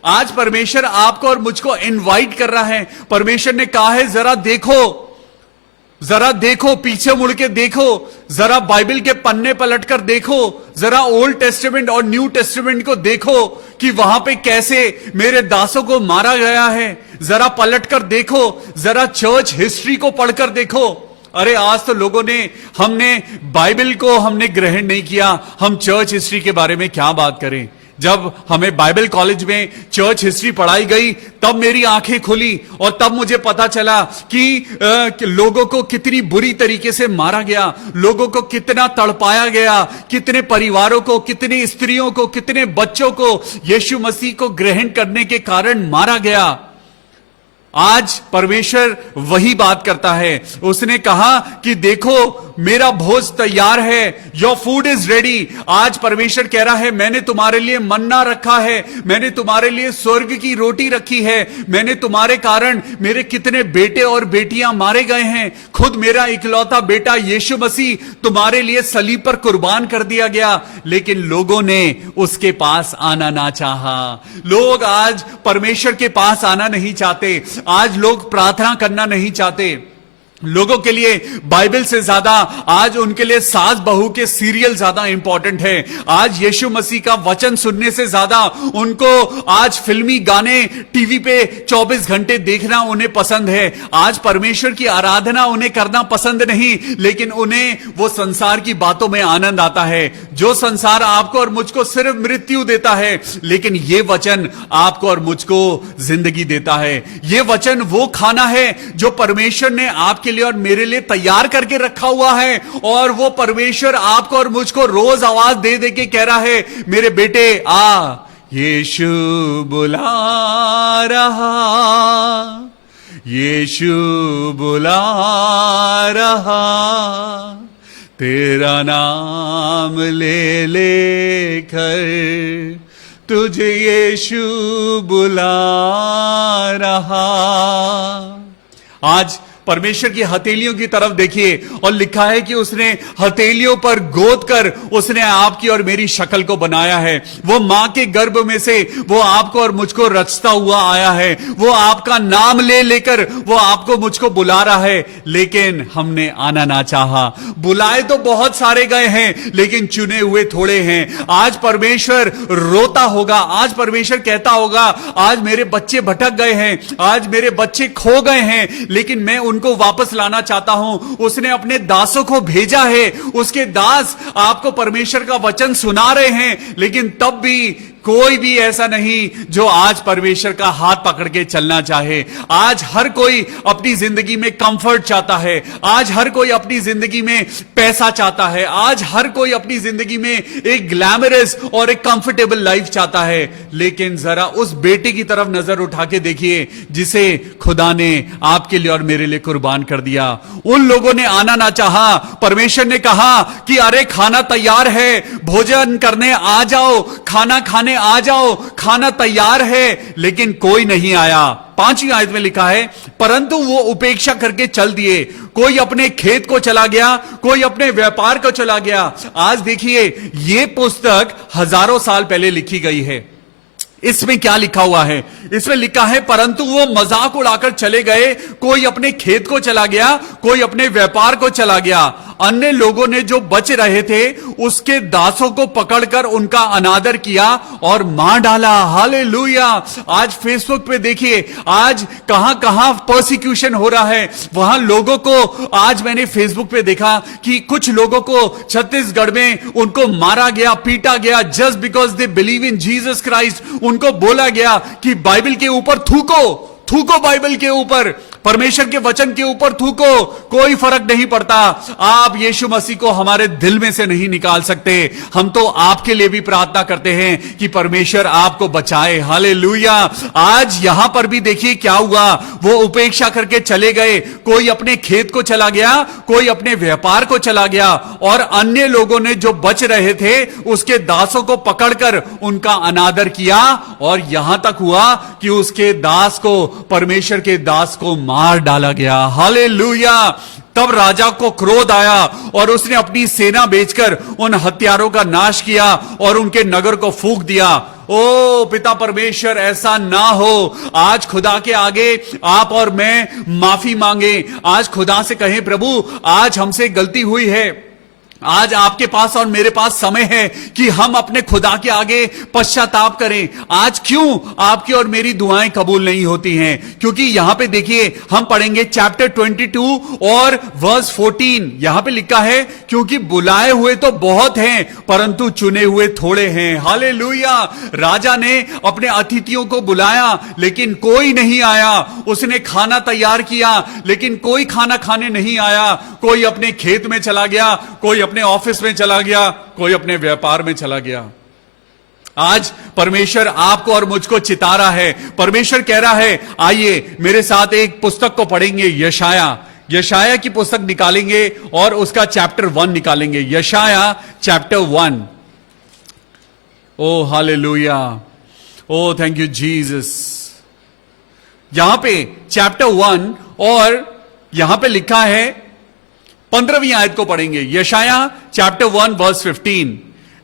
आज परमेश्वर आपको और मुझको इनवाइट कर रहा है। परमेश्वर ने कहा है, जरा देखो, जरा देखो, पीछे मुड़ के देखो, जरा बाइबल के पन्ने पलटकर देखो, जरा ओल्ड टेस्टामेंट और न्यू टेस्टामेंट को देखो कि वहां पे कैसे मेरे दासों को मारा गया है। जरा पलटकर देखो, जरा चर्च हिस्ट्री को पढ़कर देखो। अरे आज तो लोगों ने, हमने बाइबल को हमने ग्रहण नहीं किया, हम चर्च हिस्ट्री के बारे में क्या बात करें। जब हमें बाइबल कॉलेज में चर्च हिस्ट्री पढ़ाई गई तब मेरी आंखें खुली और तब मुझे पता चला कि लोगों को कितनी बुरी तरीके से मारा गया, लोगों को कितना तड़पाया गया, कितने परिवारों को, कितने स्त्रियों को, कितने बच्चों को यीशु मसीह को ग्रहण करने के कारण मारा गया। आज परमेश्वर वही बात करता है। उसने कहा कि देखो मेरा भोज तैयार है, योर फूड इज रेडी। आज परमेश्वर कह रहा है मैंने तुम्हारे लिए मन्ना रखा है, मैंने तुम्हारे लिए स्वर्ग की रोटी रखी है, मैंने तुम्हारे कारण मेरे कितने बेटे और बेटियां मारे गए हैं, खुद मेरा इकलौता बेटा यीशु मसीह तुम्हारे लिए सलीब पर कुर्बान कर दिया गया, लेकिन लोगों ने उसके पास आना ना चाहा। लोग आज परमेश्वर के पास आना नहीं चाहते, आज लोग प्रार्थना करना नहीं चाहते। लोगों के लिए बाइबल से ज्यादा आज उनके लिए सास बहू के सीरियल ज्यादा इंपॉर्टेंट है। आज यीशु मसीह का वचन सुनने से ज्यादा उनको आज फिल्मी गाने टीवी पे 24 घंटे देखना उन्हें पसंद है। आज परमेश्वर की आराधना उन्हें करना पसंद नहीं, लेकिन उन्हें वो संसार की बातों में आनंद आता है। जो संसार आपको और मुझको सिर्फ मृत्यु देता है, लेकिन ये वचन आपको और मुझको जिंदगी देता है। ये वचन वो खाना है जो परमेश्वर ने आपके लिए और मेरे लिए तैयार करके रखा हुआ है, और वो परमेश्वर आपको और मुझको रोज आवाज दे दे के कह रहा है, मेरे बेटे आ, यीशु बुला रहा, यीशु बुला रहा, तेरा नाम ले लेकर तुझे यीशु बुला रहा। आज परमेश्वर की हथेलियों की तरफ देखिए, और लिखा है कि उसने हथेलियों पर गोद कर उसने आपकी और मेरी शक्ल को बनाया है। वो मां के गर्भ में से वो आपको और मुझको रचता हुआ आया है। वो आपका नाम ले लेकर वो आपको मुझको बुला रहा है, लेकिन हमने आना ना चाहा। बुलाए तो बहुत सारे गए हैं, लेकिन चुने हुए थोड़े हैं। आज परमेश्वर रोता होगा, आज परमेश्वर कहता होगा, आज मेरे बच्चे भटक गए हैं, आज मेरे बच्चे खो गए हैं, लेकिन मैं उनको वापस लाना चाहता हूं। उसने अपने दासों को भेजा है, उसके दास आपको परमेश्वर का वचन सुना रहे हैं, लेकिन तब भी कोई भी ऐसा नहीं जो आज परमेश्वर का हाथ पकड़ के चलना चाहे। आज हर कोई अपनी जिंदगी में कंफर्ट चाहता है, आज हर कोई अपनी जिंदगी में पैसा चाहता है, आज हर कोई अपनी जिंदगी में एक ग्लैमरस और एक कंफर्टेबल लाइफ चाहता है। लेकिन जरा उस बेटे की तरफ नजर उठा के देखिए जिसे खुदा ने आपके लिए और मेरे लिए कुर्बान कर दिया। उन लोगों ने आना ना चाहा। परमेश्वर ने कहा कि अरे खाना तैयार है, भोजन करने आ जाओ, खाना खाने आ जाओ, खाना तैयार है, लेकिन कोई नहीं आया। 5वीं आयत में लिखा है, परंतु वो उपेक्षा करके चल दिए। कोई अपने खेत को चला गया, कोई अपने व्यापार को चला गया। आज देखिए, ये पुस्तक हजारों साल पहले लिखी गई है। इसमें क्या लिखा हुआ है? इसमें लिखा है, परंतु वो मजाक उड़ाकर चले गए। कोई अपने खेत को चला गया, कोई अपने व्यापार को चला गया। अन्य लोगों ने जो बच रहे थे उसके दासों को पकड़कर उनका अनादर किया और मार डाला। हालेलुया। आज फेसबुक पे देखिए, आज कहां कहां परसिक्यूशन हो रहा है। वहां लोगों को, आज मैंने फेसबुक पे देखा कि कुछ लोगों को छत्तीसगढ़ में उनको मारा गया, पीटा गया, just because they believe in Jesus Christ. उनको बोला गया कि बाइबल के ऊपर थूको, थूको बाइबल के ऊपर, परमेश्वर के वचन के ऊपर थूको, कोई फर्क नहीं पड़ता। आप यीशु मसीह को हमारे दिल में से नहीं निकाल सकते। हम तो आपके लिए भी प्रार्थना करते हैं कि परमेश्वर आपको बचाए। हालेलुया। आज यहां पर भी देखिए क्या हुआ। वो उपेक्षा करके चले गए। कोई अपने खेत को चला गया, कोई अपने व्यापार को चला गया, और अन्य लोगों ने जो बच रहे थे उसके दासों को पकड़कर उनका अनादर किया, और यहां तक हुआ कि उसके दास को, परमेश्वर के दास को मार डाला गया। हालेलुया। तब राजा को क्रोध आया और उसने अपनी सेना भेजकर उन हत्यारों का नाश किया और उनके नगर को फूंक दिया। ओ पिता परमेश्वर, ऐसा ना हो। आज खुदा के आगे आप और मैं माफी मांगे। आज खुदा से कहें, प्रभु आज हमसे गलती हुई है, आज आपके पास और मेरे पास समय है कि हम अपने खुदा के आगे पश्चाताप करें। आज क्यों आपकी और मेरी दुआएं कबूल नहीं होती हैं? क्योंकि यहां पे देखिए, हम पढ़ेंगे चैप्टर 22 और वर्स 14। यहां पे लिखा है, क्योंकि बुलाए हुए तो बहुत हैं परंतु चुने हुए थोड़े हैं। हालेलुया। राजा ने अपने अतिथियों को बुलाया लेकिन कोई नहीं आया। उसने खाना तैयार किया लेकिन कोई खाना खाने नहीं आया। कोई अपने खेत में चला गया, कोई अपने ऑफिस में चला गया, कोई अपने व्यापार में चला गया। आज परमेश्वर आपको और मुझको चिता रहा है। परमेश्वर कह रहा है, आइए मेरे साथ एक पुस्तक को पढ़ेंगे, यशाया की पुस्तक निकालेंगे और उसका चैप्टर 1 निकालेंगे। यशाया chapter 1। Oh hallelujah, oh thank you Jesus. यहां पे चैप्टर 1 और यहां पे लिखा है 15वीं आयत को पढ़ेंगे। यशाया चैप्टर 1 वर्स 15।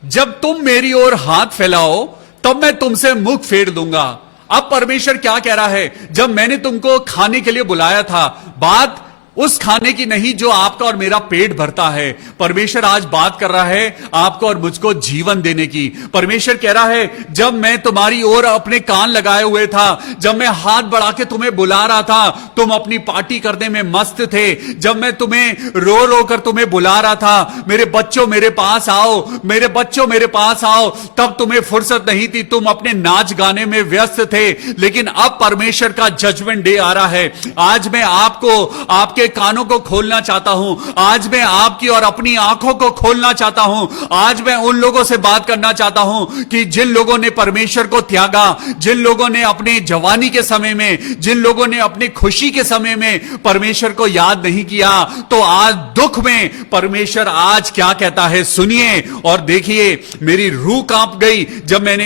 जब तुम मेरी ओर हाथ फैलाओ तब मैं तुमसे मुख फेर दूंगा। अब परमेश्वर क्या कह रहा है? जब मैंने तुमको खाने के लिए बुलाया था, बात उस खाने की नहीं जो आपका और मेरा पेट भरता है। परमेश्वर आज बात कर रहा है आपको और मुझको जीवन देने की। परमेश्वर कह रहा है, जब मैं तुम्हारी ओर अपने कान लगाए हुए था, जब मैं हाथ बढ़ा के तुम्हें बुला रहा था, तुम अपनी पार्टी करने में मस्त थे। जब मैं तुम्हें रो रो कर तुम्हें बुला रहा था, मेरे बच्चों मेरे पास आओ, मेरे बच्चों मेरे पास आओ, तब तुम्हें फुर्सत नहीं थी, तुम अपने नाच गाने में व्यस्त थे। लेकिन अब परमेश्वर का जजमेंट डे आ रहा है। आज मैं आपको आपके कानों को खोलना चाहता हूं। आज मैं आपकी और अपनी आंखों को खोलना चाहता हूं। आज मैं उन लोगों से बात करना चाहता हूं कि जिन लोगों ने परमेश्वर को त्यागा, जिन लोगों ने अपने जवानी के समय में, जिन लोगों ने अपनी खुशी के समय में परमेश्वर को याद नहीं किया, तो आज दुख में परमेश्वर आज क्या कहता है सुनिए और देखिए। मेरी रूह कांप गई जब मैंने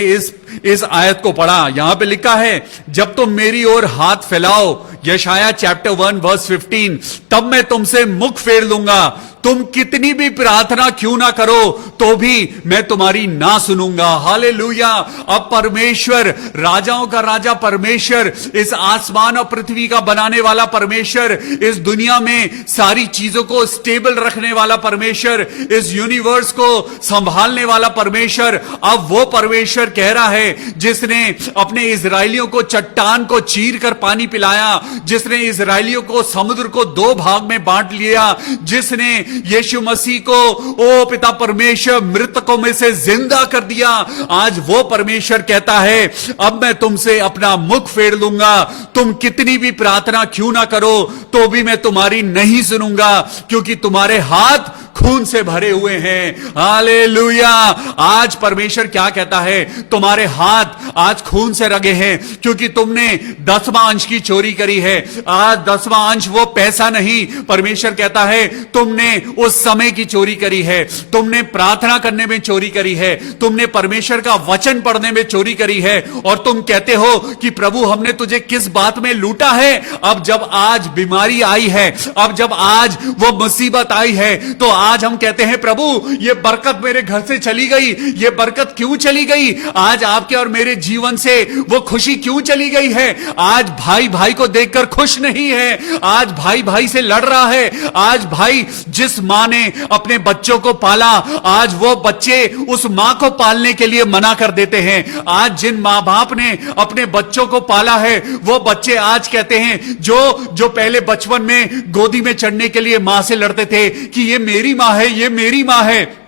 इस आयत को पढ़ा। यहां पे लिखा है, जब तुम मेरी ओर हाथ फैलाओ, यशाया चैप्टर 1 वर्स 15, तब मैं तुमसे मुख फेर लूंगा। तुम कितनी भी प्रार्थना क्यों ना करो तो भी मैं तुम्हारी ना सुनूंगा। हालेलुया। अब परमेश्वर, राजाओं का राजा परमेश्वर, इस आसमान और पृथ्वी का बनाने वाला परमेश्वर, इस दुनिया में सारी चीजों को स्टेबल रखने वाला परमेश्वर, इस यूनिवर्स को संभालने वाला परमेश्वर, अब वो परमेश्वर कह रहा है जिसने अपने इजरायलियों को चट्टान को चीर कर पानी पिलाया, जिसने इजरायलियों को समुद्र को 2 भाग में बांट लिया, जिसने यीशु मसीह को, ओ पिता परमेश्वर, मृतकों में से जिंदा कर दिया, आज वो परमेश्वर कहता है, अब मैं तुमसे अपना मुख फेर लूंगा। तुम कितनी भी प्रार्थना क्यों ना करो तो भी मैं तुम्हारी नहीं सुनूंगा, क्योंकि तुम्हारे हाथ खून से भरे हुए हैं। हालेलुया। आज परमेश्वर क्या कहता है? तुम्हारे हाथ आज खून से रगे हैं क्योंकि तुमने 10वां अंश की चोरी करी है। आज 10वां अंश वो पैसा नहीं, परमेश्वर कहता है तुमने उस समय की चोरी करी है, तुमने प्रार्थना करने में चोरी करी है, तुमने परमेश्वर का वचन पढ़ने में चोरी करी है। और तुम कहते हो कि प्रभु हमने तुझे किस बात में लूटा है? अब जब आज बीमारी आई है, अब जब आज वो मुसीबत आई है, तो आज हम कहते हैं प्रभु ये बरकत मेरे घर से चली गई। ये बरकत क्यों चली गई? आज आपके और मेरे जीवन से वो खुशी क्यों चली गई है? आज भाई भाई को देखकर खुश नहीं है, आज भाई भाई से लड़ रहा है। आज भाई, जिस मां ने अपने बच्चों को पाला, आज वो बच्चे उस मां को पालने के लिए मना कर देते हैं। आज जिन मां बाप ने अपने बच्चों को पाला है, वो बच्चे आज कहते हैं, जो पहले बचपन में गोदी में चढ़ने के लिए मां से लड़ते थे कि ये मेरी मां है, ये मेरी मां है,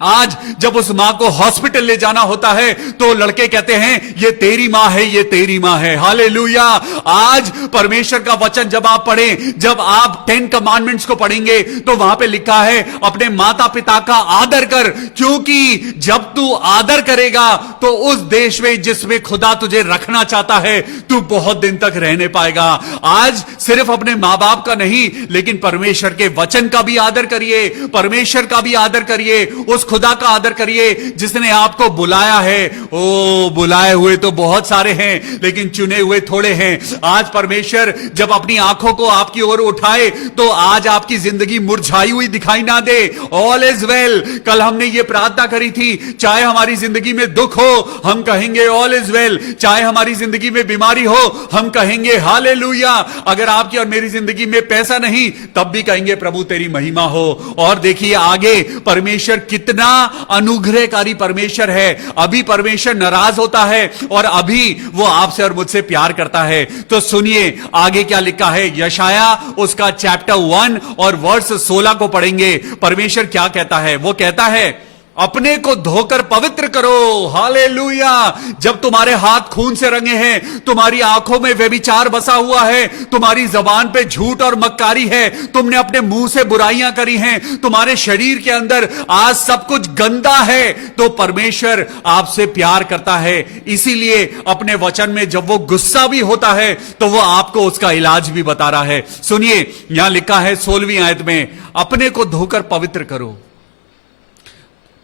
आज जब उस मां को हॉस्पिटल ले जाना होता है तो लड़के कहते हैं ये तेरी मां है, ये तेरी मां है। हालेलुया। आज परमेश्वर का वचन जब आप पढ़ें, जब आप 10 कमांडमेंट्स को पढ़ेंगे तो वहां पे लिखा है अपने माता पिता का आदर कर, क्योंकि जब तू आदर करेगा तो उस देश में जिसमें खुदा तुझे रखना चाहता है तू बहुत दिन तक रहने पाएगा। आज सिर्फ अपने मां बाप का नहीं, लेकिन परमेश्वर के वचन का भी आदर करिए, परमेश्वर का भी आदर करिए, उस खुदा का आदर करिए जिसने आपको बुलाया है। ओ बुलाए हुए तो बहुत सारे हैं, लेकिन चुने हुए थोड़े हैं। आज परमेश्वर जब अपनी आंखों को आपकी ओर उठाए तो आज आपकी जिंदगी मुरझाई हुई दिखाई ना दे। All is well. कल हमने ये प्रार्थना करी थी, चाहे हमारी जिंदगी में दुख हो हम कहेंगे ऑल इज वेल, चाहे हमारी जिंदगी में बीमारी हो हम कहेंगे हालेलुया। अगर आपकी और मेरी जिंदगी में पैसा नहीं तब भी कहेंगे प्रभु तेरी महिमा हो। और देखिए आगे परमेश्वर कितना अनुग्रहकारी परमेश्वर है। अभी परमेश्वर नाराज होता है और अभी वो आपसे और मुझसे प्यार करता है। तो सुनिए आगे क्या लिखा है, यशाया उसका चैप्टर 1 और वर्स 16 को पढ़ेंगे। परमेश्वर क्या कहता है? वो कहता है अपने को धोकर पवित्र करो। हालेलुया। जब तुम्हारे हाथ खून से रंगे हैं, तुम्हारी आंखों में व्यभिचार बसा हुआ है, तुम्हारी जबान पे झूठ और मक्कारी है, तुमने अपने मुंह से बुराइयां करी हैं, तुम्हारे शरीर के अंदर आज सब कुछ गंदा है, तो परमेश्वर आपसे प्यार करता है। इसीलिए अपने वचन में जब वो गुस्सा भी होता है तो वो आपको उसका इलाज भी बता रहा है। सुनिए यहां लिखा है 16वीं आयत में, अपने को धोकर पवित्र करो,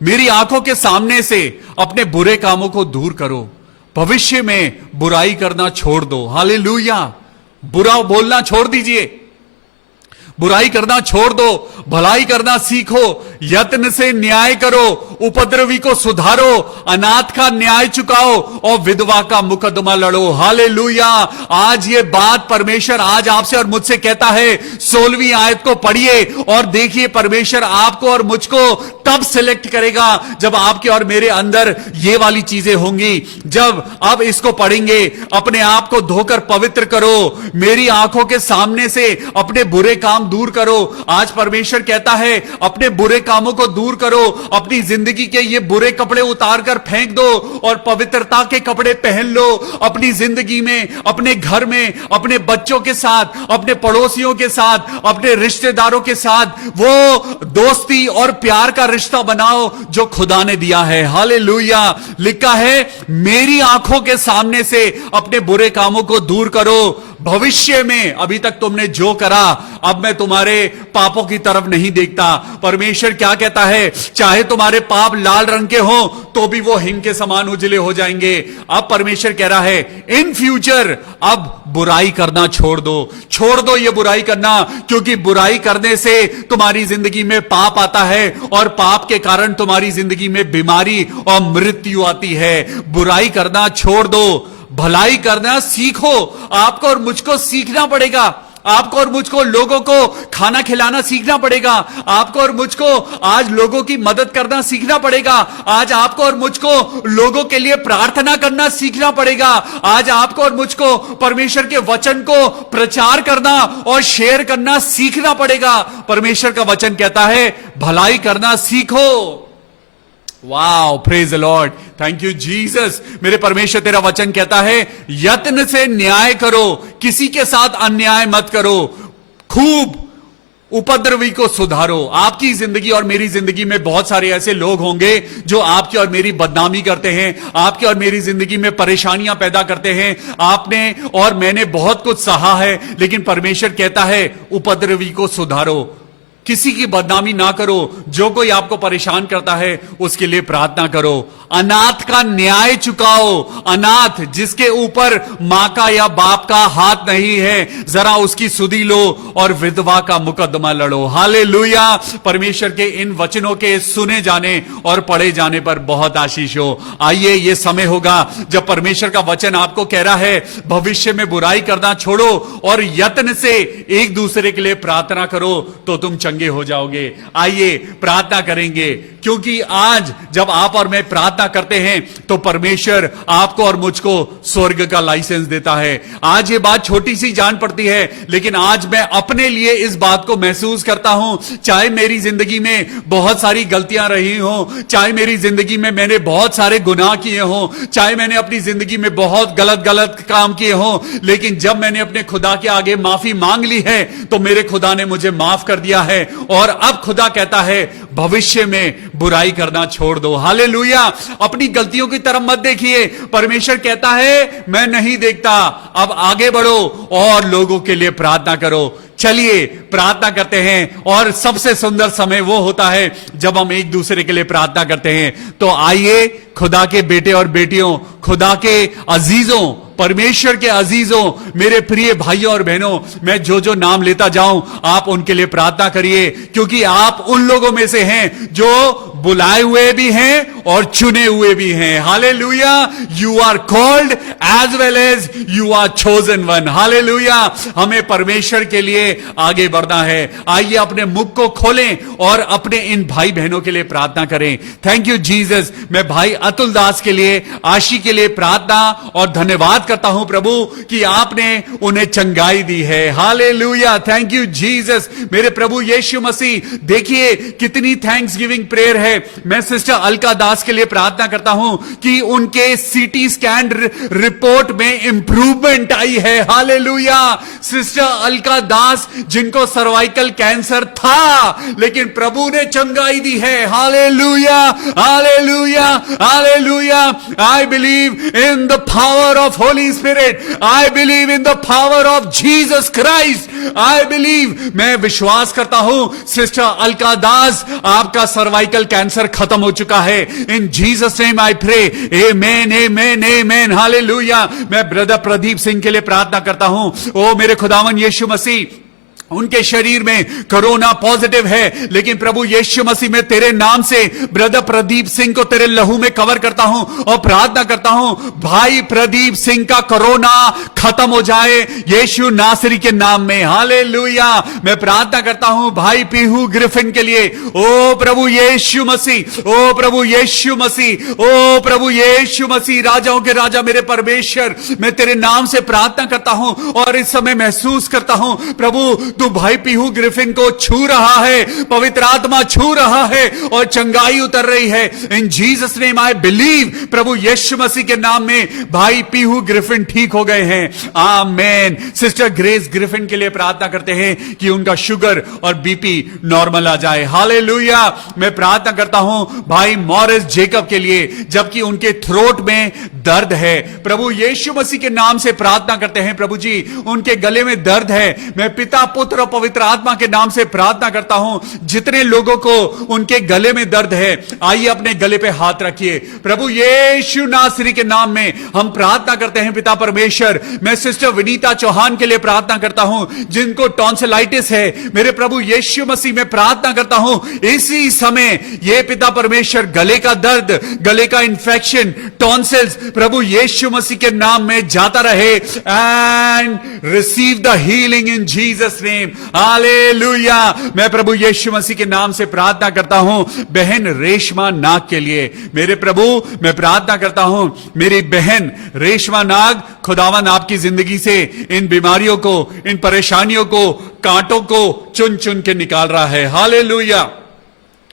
मेरी आंखों के सामने से अपने बुरे कामों को दूर करो, भविष्य में बुराई करना छोड़ दो। हालेलुया। बुरा बोलना छोड़ दीजिए, बुराई करना छोड़ दो, भलाई करना सीखो, यत्न से न्याय करो, उपद्रवी को सुधारो, अनाथ का न्याय चुकाओ और विधवा का मुकदमा लड़ो। हालेलुया। आज ये बात परमेश्वर आज आपसे और मुझसे कहता है। 16वीं आयत को पढ़िए और देखिए परमेश्वर आपको और मुझको तब सिलेक्ट करेगा जब आपके और मेरे अंदर ये वाली चीजें होंगी। जब अब इसको पढ़ेंगे, अपने आप को धोकर पवित्र करो, मेरी आंखों के सामने से अपने बुरे काम दूर करो। आज परमेश्वर कहता है अपने बुरे कामों को दूर करो, अपनी जिंदगी के ये बुरे कपड़े उतार कर फेंक दो और पवित्रता के कपड़े पहन लो। अपनी जिंदगी में, अपने घर में, अपने बच्चों के साथ, अपने पड़ोसियों के साथ, अपने रिश्तेदारों के साथ वो दोस्ती और प्यार का रिश्ता बनाओ जो खुदा ने दिया है। हालेलुया। लिखा है मेरी आंखों के सामने से अपने बुरे कामों को दूर करो, भविष्य में अभी तक तुमने जो करा अब मैं तुम्हारे पापों की तरफ नहीं देखता। परमेश्वर क्या कहता है, चाहे तुम्हारे पाप लाल रंग के हो तो भी वो हिम के समान उजले हो जाएंगे। अब परमेश्वर कह रहा है इन फ्यूचर अब बुराई करना छोड़ दो, छोड़ दो ये बुराई करना, क्योंकि बुराई करने से तुम्हारी जिंदगी में पाप आता है और पाप के कारण तुम्हारी जिंदगी में बीमारी और मृत्यु आती है। बुराई करना छोड़ दो, भलाई करना सीखो। आपको और मुझको सीखना पड़ेगा, आपको और मुझको लोगों को खाना खिलाना सीखना पड़ेगा, आपको और मुझको आज लोगों की मदद करना सीखना पड़ेगा, आज आपको और मुझको लोगों के लिए प्रार्थना करना सीखना पड़ेगा, आज आपको और मुझको परमेश्वर के वचन को प्रचार करना और शेयर करना सीखना पड़ेगा। परमेश्वर का वचन कहता है भलाई करना सीखो। Wow, praise the Lord, thank you Jesus. मेरे परमेश्वर तेरा वचन कहता है यत्न से न्याय करो, किसी के साथ अन्याय मत करो, खूब उपद्रवी को सुधारो। आपकी जिंदगी और मेरी जिंदगी में बहुत सारे ऐसे लोग होंगे जो आपकी और मेरी बदनामी करते हैं, आपकी और मेरी जिंदगी में परेशानियां पैदा करते हैं। आपने और मैंने बहुत कुछ सहा है, लेकिन परमेश्वर कहता है उपद्रवी को सुधारो, किसी की बदनामी ना करो, जो कोई आपको परेशान करता है उसके लिए प्रार्थना करो, अनाथ का न्याय चुकाओ। अनाथ जिसके ऊपर मां का या बाप का हाथ नहीं है, जरा उसकी सुधी लो और विधवा का मुकदमा लड़ो। हालेलुया। परमेश्वर के इन वचनों के सुने जाने और पढ़े जाने पर बहुत आशीष हो। आइए ये समय होगा जब परमेश्वर का वचन आपको कह रहा है भविष्य में बुराई करना छोड़ो और यत्न से एक दूसरे के लिए प्रार्थना करो तो तुम चंगे हो जाओगे। आइए प्रार्थना करेंगे, क्योंकि आज जब आप और मैं प्रार्थना करते हैं तो परमेश्वर आपको और मुझको स्वर्ग का लाइसेंस देता है। आज ये बात छोटी सी जान पड़ती है, लेकिन आज मैं अपने लिए इस बात को महसूस करता हूं। चाहे मेरी जिंदगी में बहुत सारी गलतियां रही हो, चाहे मेरी जिंदगी में मैंने बहुत सारे गुनाह किए हो, चाहे मैंने अपनी जिंदगी में बहुत गलत काम किए हो, लेकिन जब मैंने अपने खुदा के आगे माफी मांग ली है तो मेरे खुदा ने मुझे माफ कर दिया है है और अब खुदा कहता है भविष्य में बुराई करना छोड़ दो। हालेलुया। अपनी गलतियों की तरफ मत देखिए। परमेश्वर कहता है मैं नहीं देखता, अब आगे बढ़ो और लोगों के लिए प्रार्थना करो। चलिए प्रार्थना करते हैं, और सबसे सुंदर समय वो होता है जब हम एक दूसरे के लिए प्रार्थना करते हैं। तो आइए खुदा के बेटे और बेटियों, खुदा के अजीजों, परमेश्वर के अजीजों, मेरे प्रिय भाइयों और बहनों, मैं जो जो नाम लेता जाऊं आप उनके लिए प्रार्थना करिए, क्योंकि आप उन लोगों में से हैं जो बुलाए हुए भी हैं और चुने हुए भी हैं। Hallelujah. You are called as well as you are chosen one. Hallelujah. हमें परमेश्वर के लिए आगे बढ़ना है। आइए अपने मुख को खोलें और अपने इन भाई बहनों के लिए प्रार्थना करें। Thank you Jesus. मैं भाई अतुल दास के लिए, आशी के लिए प्रार्थना और धन्यवाद करता हूं प्रभु कि आपने उन्हें चंगाई दी है। हालेलुया। Thank you Jesus. मेरे प्रभु यीशु मसीह, देखिए कितनी थैंक्स गिविंग प्रेयर है। मैं सिस्टर अलका दास के लिए प्रार्थना करता हूं कि उनके सीटी स्कैन रिपोर्ट में इंप्रूवमेंट आई है। हालेलुया। सिस्टर अलका दास जिनको सर्वाइकल कैंसर था, लेकिन प्रभु ने चंगाई दी है। Hallelujah, hallelujah, hallelujah. I believe in the power of Holi spirit. I believe in the power of Jesus Christ. I believe, मैं विश्वास करता हूं सिस्टर अलका दास, आपका सर्वाइकल कैंसर खत्म हो चुका है। In Jesus name I pray, amen, amen, amen. Hallelujah. मैं ब्रदर प्रदीप सिंह के लिए प्रार्थना करता हूं। ओ मेरे खुदावन यीशु मसीह, उनके शरीर में कोरोना पॉजिटिव है, लेकिन प्रभु यीशु मसीह में तेरे नाम से ब्रदर प्रदीप सिंह को तेरे लहू में कवर करता हूं और प्रार्थना करता हूं भाई प्रदीप सिंह का कोरोना खत्म हो जाए यीशु नासरी के नाम में। हालेलुया। मैं प्रार्थना करता हूं भाई पीहू ग्रिफिन के लिए। ओ प्रभु यीशु मसीह, ओ प्रभु यीशु मसीह, ओ प्रभु यीशु मसीह, राजाओं के राजा मेरे परमेश्वर, मैं तेरे नाम से प्रार्थना करता हूं और इस समय महसूस करता हूं प्रभु तू भाई पीहू ग्रिफिन को छू रहा है, पवित्र आत्मा छू रहा है और चंगाई उतर रही है। In Jesus name I believe, प्रभु यीशु मसीह के नाम में भाई पीहू ग्रिफिन ठीक हो गए हैं। आमेन। सिस्टर ग्रेस ग्रिफिन के लिए प्रार्थना करते हैं कि उनका शुगर और बीपी नॉर्मल आ जाए। हालेलुया। मैं प्रार्थना करता हूं भाई मॉरिस जेकब के लिए, जबकि उनके थ्रोट में दर्द है। प्रभु यीशु मसीह के नाम से प्रार्थना करते हैं प्रभु जी, उनके गले में दर्द है। मैं पिता पुत्र और पवित्र आत्मा के नाम से प्रार्थना करता हूं, जितने लोगों को उनके गले में दर्द है, आइए अपने गले पे हाथ रखिए। प्रभु यीशु नासरी के नाम में हम प्रार्थना करते हैं पिता परमेश्वर। मैं सिस्टर विनीता चौहान के लिए प्रार्थना करता हूं, जिनको टॉन्सिलाइटिस है। मेरे प्रभु यीशु मसीह में प्रार्थना करता हूं इसी समय ये पिता परमेश्वर गले का दर्द, गले का इंफेक्शन, टॉन्सिल्स प्रभु यीशु मसीह के नाम में जाता रहे and receive the healing in Jesus name. Hallelujah. मैं प्रभु यीशु मसीह के नाम से प्रार्थना करता हूं बहन रेशमा नाग के लिए। मेरे प्रभु, मैं प्रार्थना करता हूं मेरी बहन रेशमा नाग, खुदावन आपकी जिंदगी से इन बीमारियों को, इन परेशानियों को, कांटों को चुन चुन के निकाल रहा है। हालेलुया।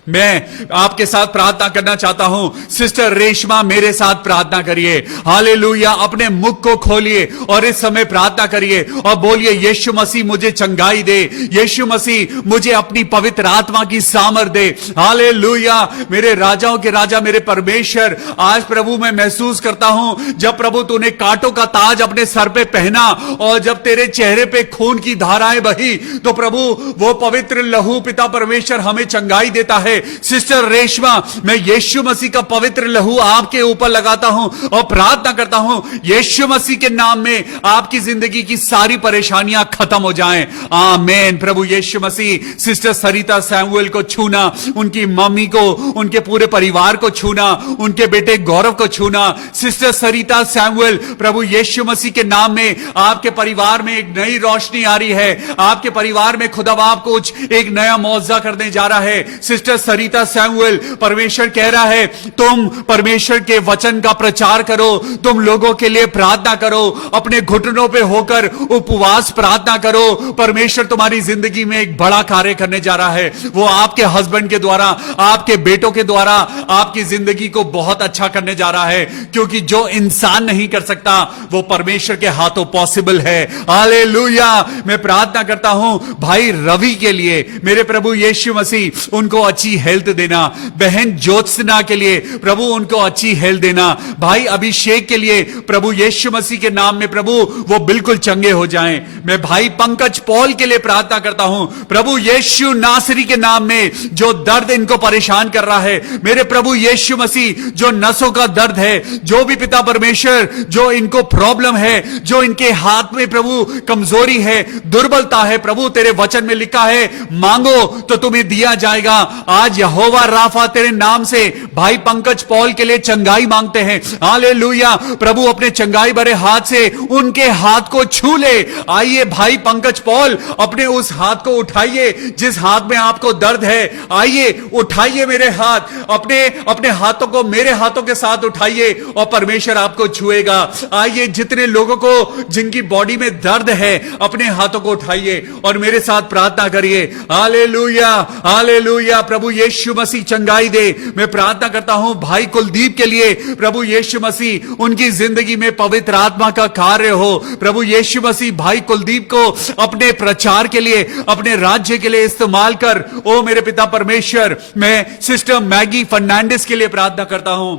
मैं आपके साथ प्रार्थना करना चाहता हूं। सिस्टर रेशमा मेरे साथ प्रार्थना करिए। हालेलुया। अपने मुख को खोलिए और इस समय प्रार्थना करिए और बोलिए यीशु मसीह मुझे चंगाई दे, यीशु मसीह मुझे अपनी पवित्र आत्मा की सामर्थ दे। हालेलुया। मेरे राजाओं के राजा मेरे परमेश्वर, आज प्रभु मैं महसूस करता हूं जब प्रभु तूने कांटों का ताज अपने सर पे पहना और जब तेरे चेहरे पे खून की धाराएं बही, तो प्रभु वो पवित्र लहू पिता परमेश्वर हमें चंगाई देता है। सिस्टर रेशमा, मैं यीशु मसीह का पवित्र लहू आपके ऊपर लगाता हूं और प्रार्थना करता हूं यीशु मसीह के नाम में आपकी जिंदगी की सारी परेशानियां खत्म हो जाएं। आमीन। प्रभु यीशु मसीह सिस्टर सरिता सैमुअल को छूना, उनकी मम्मी को, उनके पूरे परिवार को छूना, उनके बेटे गौरव को छूना। सिस्टर सरिता सैमुअल, प्रभु यीशु मसीह के नाम में आपके परिवार में एक नई रोशनी आ रही है। आपके परिवार में खुदा बाप कुछ एक नया मौजज़ा करने जा रहा है। सिस्टर सरिता सैमुअल, परमेश्वर कह रहा है तुम परमेश्वर के वचन का प्रचार करो, तुम लोगों के लिए प्रार्थना करो, अपने घुटनों पे होकर उपवास प्रार्थना करो। परमेश्वर तुम्हारी जिंदगी में एक बड़ा कार्य करने जा रहा है। वो आपके हस्बैंड के द्वारा, आपके बेटों के द्वारा आपकी जिंदगी को बहुत अच्छा करने जा रहा है, क्योंकि जो इंसान नहीं कर सकता वो परमेश्वर के हाथों पॉसिबल है। हालेलुया। मैं प्रार्थना करता हूं भाई रवि के लिए, मेरे प्रभु यीशु मसीह उनको अच्छी हेल्थ देना, बहन ज्योत्सना के लिए प्रभु उनको अच्छी हेल्थ देना, भाई अभिषेक के लिए प्रभु यीशु मसीह के नाम में प्रभु वो बिल्कुल चंगे हो जाएं। मैं भाई पंकज पॉल के लिए प्रार्थना करता हूं प्रभु यीशु नासरी के नाम में, जो दर्द इनको परेशान कर रहा है, मेरे प्रभु यीशु मसीह जो नसों का दर्द है, जो भी पिता परमेश्वर जो इनको प्रॉब्लम है, जो इनके हाथ में प्रभु कमजोरी है, दुर्बलता है, प्रभु तेरे वचन में लिखा है मांगो तो तुम्हें दिया जाएगा। आज यहोवा राफा तेरे नाम से भाई पंकज पॉल के लिए चंगाई मांगते हैं। हालेलुया। प्रभु अपने चंगाई भरे हाथ से उनके हाथ को छू ले। आइए भाई पंकज पॉल, अपने उस हाथ को उठाइए जिस हाथ में आपको दर्द है। आइए उठाइए मेरे हाथ, अपने हाथों को मेरे हाथों के साथ उठाइए और परमेश्वर आपको छुएगा। आइए जितने लोगों को जिनकी बॉडी में दर्द है अपने हाथों को उठाइए और मेरे साथ प्रार्थना करिए। Hallelujah, hallelujah. प्रभु यीशु मसीह चंगाई दे। मैं प्रार्थना करता हूं भाई कुलदीप के लिए, प्रभु यीशु मसीह उनकी जिंदगी में पवित्र आत्मा का कार्य हो। प्रभु यीशु मसीह भाई कुलदीप को अपने प्रचार के लिए, अपने राज्य के लिए इस्तेमाल कर। ओ मेरे पिता परमेश्वर, मैं सिस्टर मैगी फर्नांडिस के लिए प्रार्थना करता हूं।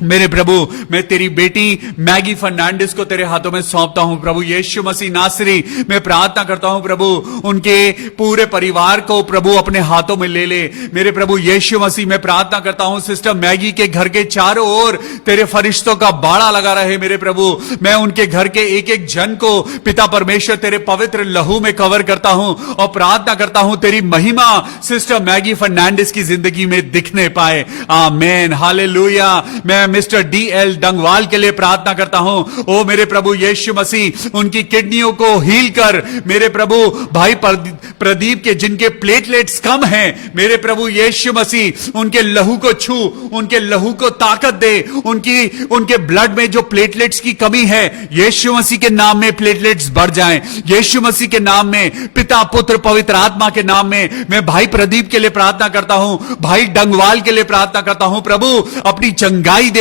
मेरे प्रभु, मैं तेरी बेटी मैगी फर्नांडिस को तेरे हाथों में सौंपता हूं। प्रभु यीशु मसीह नासरी, मैं प्रार्थना करता हूं प्रभु उनके पूरे परिवार को प्रभु अपने हाथों में ले ले। मेरे प्रभु यीशु मसीह, मैं प्रार्थना करता हूं सिस्टर मैगी के घर के चारों ओर तेरे फरिश्तों का बाड़ा लगा रहे। मेरे प्रभु, मैं उनके घर के एक एक जन को पिता परमेश्वर तेरे पवित्र लहू में कवर करता हूं और प्रार्थना करता हूं तेरी महिमा सिस्टर मैगी फर्नांडिस की जिंदगी में दिखने पाए। आमीन, हालेलुया। मैं मिस्टर DL डंगवाल के लिए प्रार्थना करता हूं। ओ मेरे प्रभु यीशु मसीह, उनकी किडनियों को हील कर। मेरे प्रभु भाई प्रदीप के जिनके प्लेटलेट्स कम हैं, मेरे प्रभु यीशु मसीह उनके लहू को छू, उनके लहू को ताकत दे। उनके ब्लड में जो प्लेटलेट्स की कमी है, यीशु मसीह के नाम में प्लेटलेट्स बढ़ जाएं। यीशु मसीह के नाम में, पिता पुत्र पवित्र आत्मा के नाम में मैं भाई प्रदीप के लिए प्रार्थना करता हूं, भाई डंगवाल के लिए प्रार्थना करता हूं। प्रभु अपनी चंगाई दे,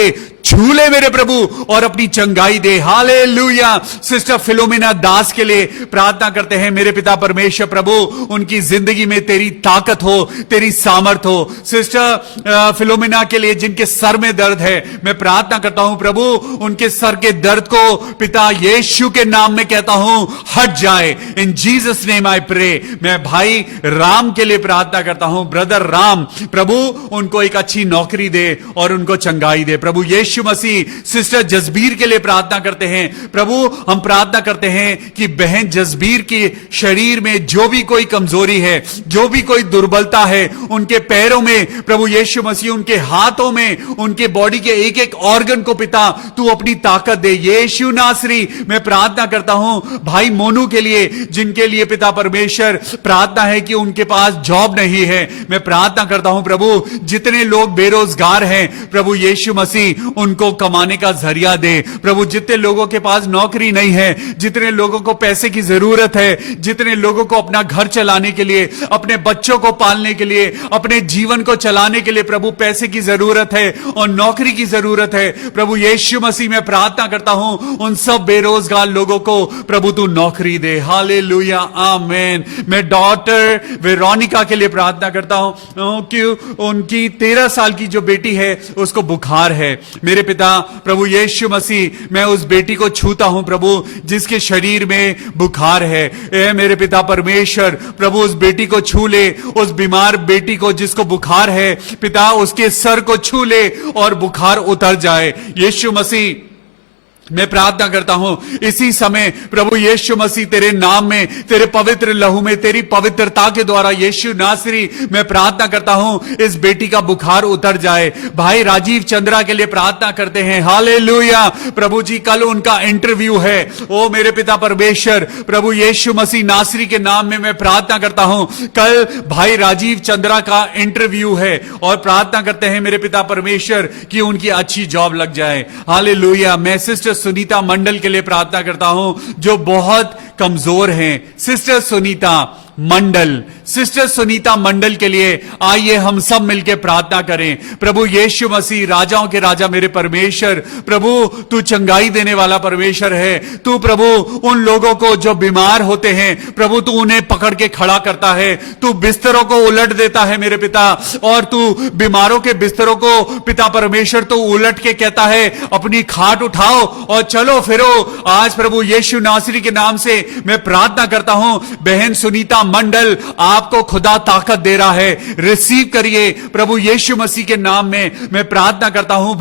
छू ले मेरे प्रभु और अपनी चंगाई दे। हालेलुया। सिस्टर फिलोमिना दास के लिए प्रार्थना करते हैं मेरे पिता परमेश्वर, प्रभु उनकी जिंदगी में तेरी ताकत हो, तेरी सामर्थ हो। सिस्टर फिलोमिना के लिए जिनके सर में दर्द है, मैं प्रार्थना करता हूं प्रभु उनके सर के दर्द को पिता यीशु के नाम में कहता हूं हट जाए। In Jesus name I pray. मैं भाई राम के लिए प्रार्थना करता हूं, ब्रदर राम, प्रभु उनको एक अच्छी नौकरी दे और उनको चंगाई दे। प्रभु यीशु मसीह सिस्टर जसबीर के लिए प्रार्थना करते हैं। प्रभु हम प्रार्थना करते हैं कि बहन जसबीर के शरीर में जो भी कोई कमजोरी है, जो भी कोई दुर्बलता है, उनके पैरों में प्रभु यीशु मसीह, उनके हाथों में, उनके बॉडी के एक एक ऑर्गन को पिता तू अपनी ताकत दे। यीशु नासरी, मैं प्रार्थना करता हूं भाई मोनू के लिए, जिनके लिए पिता परमेश्वर प्रार्थना है कि उनके पास जॉब नहीं है। मैं प्रार्थना करता हूं प्रभु जितने लोग बेरोजगार हैं, प्रभु यीशु मसीह उनको कमाने का जरिया दे। प्रभु जितने लोगों के पास नौकरी नहीं है, जितने लोगों को पैसे की जरूरत है, जितने लोगों को अपना घर चलाने के लिए, अपने बच्चों को पालने के लिए, अपने जीवन को चलाने के लिए प्रभु पैसे की जरूरत है और नौकरी की जरूरत है, प्रभु यीशु मसीह मैं प्रार्थना करता हूं उन सब बेरोजगार लोगों को प्रभु तू नौकरी दे। हालेलुया, आमीन। मैं डॉटर वेरोनिका के लिए प्रार्थना करता हूं कि उनकी 13 साल की जो बेटी है उसको बुखार है। मेरे पिता प्रभु यीशु मसीह, मैं उस बेटी को छूता हूं प्रभु जिसके शरीर में बुखार है। ए मेरे पिता परमेश्वर, प्रभु उस बेटी को छू ले, उस बीमार बेटी को जिसको बुखार है पिता, उसके सर को छू ले और बुखार उतर जाए। यीशु मसीह मैं प्रार्थना करता हूं इसी समय प्रभु यीशु मसीह तेरे नाम में, तेरे पवित्र लहू में, तेरी पवित्रता के द्वारा यीशु नासरी, मैं प्रार्थना करता हूं इस बेटी का बुखार उतर जाए। भाई राजीव चंद्रा के लिए प्रार्थना करते हैं। हालेलुया। प्रभु जी कल उनका इंटरव्यू है। ओ मेरे पिता परमेश्वर, प्रभु यीशु मसीह नासरी के नाम में मैं प्रार्थना करता हूं कल भाई राजीव चंद्रा का इंटरव्यू है और प्रार्थना करते हैं मेरे पिता परमेश्वर कि उनकी अच्छी जॉब लग जाए। हालेलुया। मैं सिस्टर सुनीता मंडल के लिए प्रार्थना करता हूं जो बहुत कमजोर हैं। सिस्टर सुनीता मंडल, सिस्टर सुनीता मंडल के लिए आइए हम सब मिलकर प्रार्थना करें। प्रभु यीशु मसीह राजाओं के राजा मेरे परमेश्वर, प्रभु तू चंगाई देने वाला परमेश्वर है। तू प्रभु उन लोगों को जो बीमार होते हैं प्रभु तू उन्हें पकड़ के खड़ा करता है। तू बिस्तरों को उलट देता है मेरे पिता, और तू बीमारों के बिस्तरों को पिता परमेश्वर तू उलट के कहता है अपनी खाट उठाओ और चलो फिरो। आज प्रभु यीशु नासरी के नाम से मैं प्रार्थना करता हूं बहन सुनीता मंडल, आपको खुदा ताकत दे रहा है। रिसीव करिए प्रभु यीशु मसीह के नाम में। मैं प्रार्थना करता हूं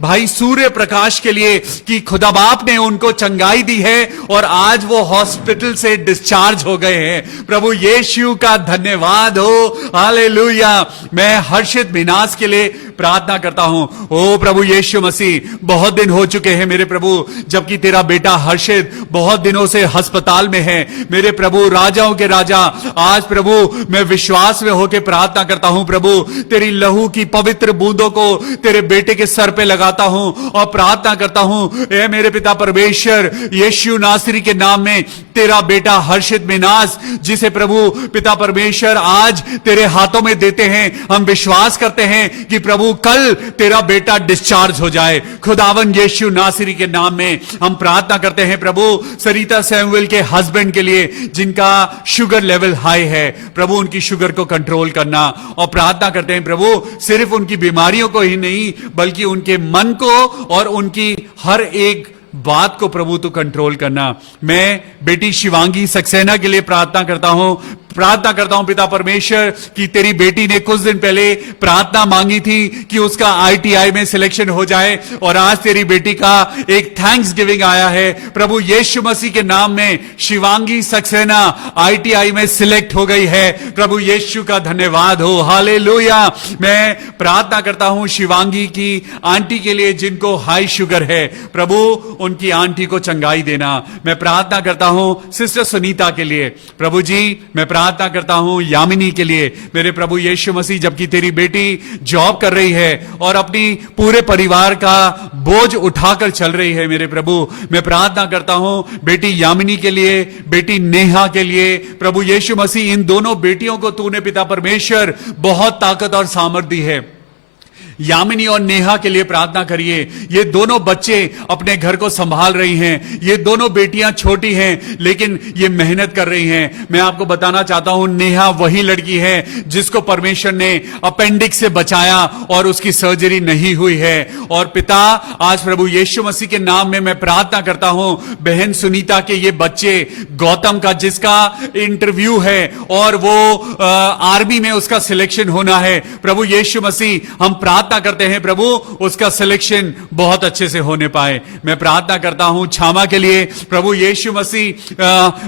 भाई सूर्य प्रकाश के लिए कि खुदा बाप ने उनको चंगाई दी है और आज वो हॉस्पिटल से डिस्चार्ज हो गए हैं। प्रभु यीशु का धन्यवाद हो। हालेलुया। मैं हर्षित मिनास के लिए प्रार्थना करता हूं। ओ प्रभु यीशु मसीह, बहुत दिन हो चुके हैं मेरे प्रभु जबकि तेरा बेटा हर्षित बहुत दिनों से अस्पताल में है। मेरे प्रभु राजाओं के राजा, आज प्रभु मैं विश्वास में होकर प्रार्थना करता हूं प्रभु तेरी लहू की पवित्र बूंदों को तेरे बेटे के सर पे लगाता हूं और प्रार्थना करता हूं ए मेरे पिता परमेश्वर यीशु नासरी के नाम में तेरा बेटा हर्षित मिनास जिसे प्रभु पिता परमेश्वर आज तेरे हाथों में देते हैं, हम विश्वास करते हैं कि प्रभु कल तेरा बेटा डिस्चार्ज हो जाए। खुदावन यीशु नासरी के नाम में हम प्रार्थना करते हैं प्रभु सरिता सैमुअल के हस्बैंड के लिए जिनका शुगर लेवल हाई है, प्रभु उनकी शुगर को कंट्रोल करना, और प्रार्थना करते हैं प्रभु सिर्फ उनकी बीमारियों को ही नहीं बल्कि उनके मन को और उनकी हर एक बात को प्रभु तू कंट्रोल करना। मैं बेटी शिवांगी सक्सेना के लिए प्रार्थना करता हूं पिता परमेश्वर कि तेरी बेटी ने कुछ दिन पहले प्रार्थना मांगी थी कि उसका ITI में सिलेक्शन हो जाए और आज तेरी बेटी का एक थैंक्स गिविंग आया है। प्रभु यीशु मसीह के नाम में शिवांगी सक्सेना ITI में सिलेक्ट हो गई है। प्रभु यीशु का धन्यवाद हो। हालेलुया। मैं प्रार्थना करता हूं शिवांगी की आंटी के लिए जिनको हाई शुगर है, प्रभु उनकी आंटी को चंगाई देना। मैं प्रार्थना करता हूं सिस्टर सुनीता के लिए, प्रभु जी मैं प्रार्थना करता हूं यामिनी के लिए मेरे प्रभु यीशु मसीह जबकि तेरी बेटी जॉब कर रही है और अपनी पूरे परिवार का बोझ उठाकर चल रही है मेरे प्रभु, मैं प्रार्थना करता हूं बेटी यामिनी के लिए, बेटी नेहा के लिए। प्रभु यीशु मसीह इन दोनों बेटियों को तूने पिता परमेश्वर बहुत ताकत और सामर्थ दी है। यामिनी और नेहा के लिए प्रार्थना करिए। ये दोनों बच्चे अपने घर को संभाल रही हैं। ये दोनों बेटियां छोटी हैं लेकिन ये मेहनत कर रही हैं। मैं आपको बताना चाहता हूं नेहा वही लड़की है जिसको परमेश्वर ने अपेंडिक्स से बचाया और उसकी सर्जरी नहीं हुई है। और पिता आज प्रभु यीशु मसीह के नाम में मैं प्रार्थना करता हूं बहन सुनीता के ये बच्चे गौतम का जिसका इंटरव्यू है और वो आर्मी में उसका सिलेक्शन होना है, प्रभु यीशु मसीह हम प्रार्थना करते हैं प्रभु उसका सिलेक्शन बहुत अच्छे से होने पाए। मैं प्रार्थना करता हूं छामा के लिए, प्रभु यीशु मसीह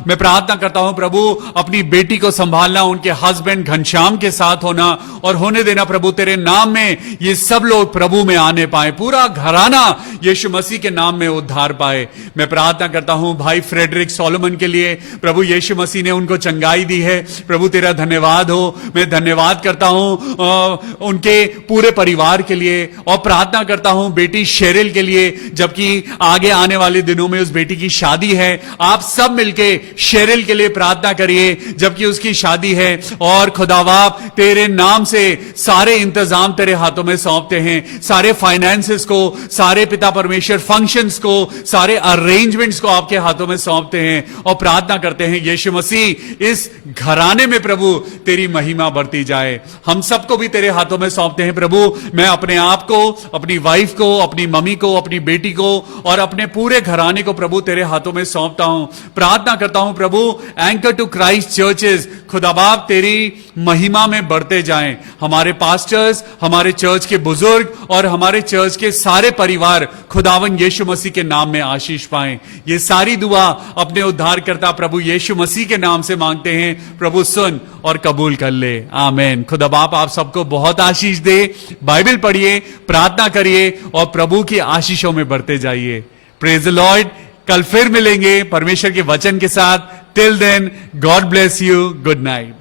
मैं प्रार्थना करता हूं प्रभु अपनी बेटी को संभालना, उनके हस्बैंड घनश्याम के साथ होना और होने देना प्रभु तेरे नाम में ये सब लोग प्रभु में आने पाए, पूरा घराना यीशु मसीह के नाम में उद्धार पाए। मैं प्रार्थना करता हूं भाई फ्रेडरिक सोलोमन के लिए, प्रभु यीशु मसीह ने उनको चंगाई दी है, प्रभु तेरा धन्यवाद हो। मैं धन्यवाद करता हूं उनके पूरे परिवार के लिए और प्रार्थना करता हूं बेटी शेरिल के लिए जबकि आगे आने वाले दिनों में उस बेटी की शादी है। आप सब मिलके शेरिल के लिए प्रार्थना करिए जबकि उसकी शादी है और खुदाबाप तेरे नाम से सारे इंतजाम तेरे हाथों में सौंपते हैं, सारे फाइनेंसेस को, सारे पिता परमेश्वर फंक्शंस को, सारे अरेंजमेंट्स को आपके हाथों में सौंपते हैं और प्रार्थना करते हैं यीशु मसीह इस घराने में प्रभु तेरी महिमा बढ़ती जाए। हम सबको भी तेरे हाथों में सौंपते हैं प्रभु। मैं अपने आप को, अपनी वाइफ को, अपनी मम्मी को, अपनी बेटी को और अपने पूरे घराने को प्रभु तेरे हाथों में सौंपता हूं। प्रार्थना करता हूं प्रभु, एंकर टू क्राइस्ट चर्चेस खुदा बाप तेरी महिमा में बढ़ते जाएं। हमारे पास्टर्स, हमारे चर्च के बुजुर्ग और हमारे चर्च के सारे परिवार खुदावन यीशु मसीह के नाम में आशीष पाएं। ये सारी दुआ अपने उद्धारकर्ता प्रभु यीशु मसीह के नाम से मांगते हैं। प्रभु सुन और कबूल कर ले, आमीन। खुदा बाप आप सबको बहुत आशीष दे। बाइबल पढ़िए, प्रार्थना करिए और प्रभु की आशीषों में बढ़ते जाइए। Praise the Lord. कल फिर मिलेंगे परमेश्वर के वचन के साथ। Till then, God bless you. Good night.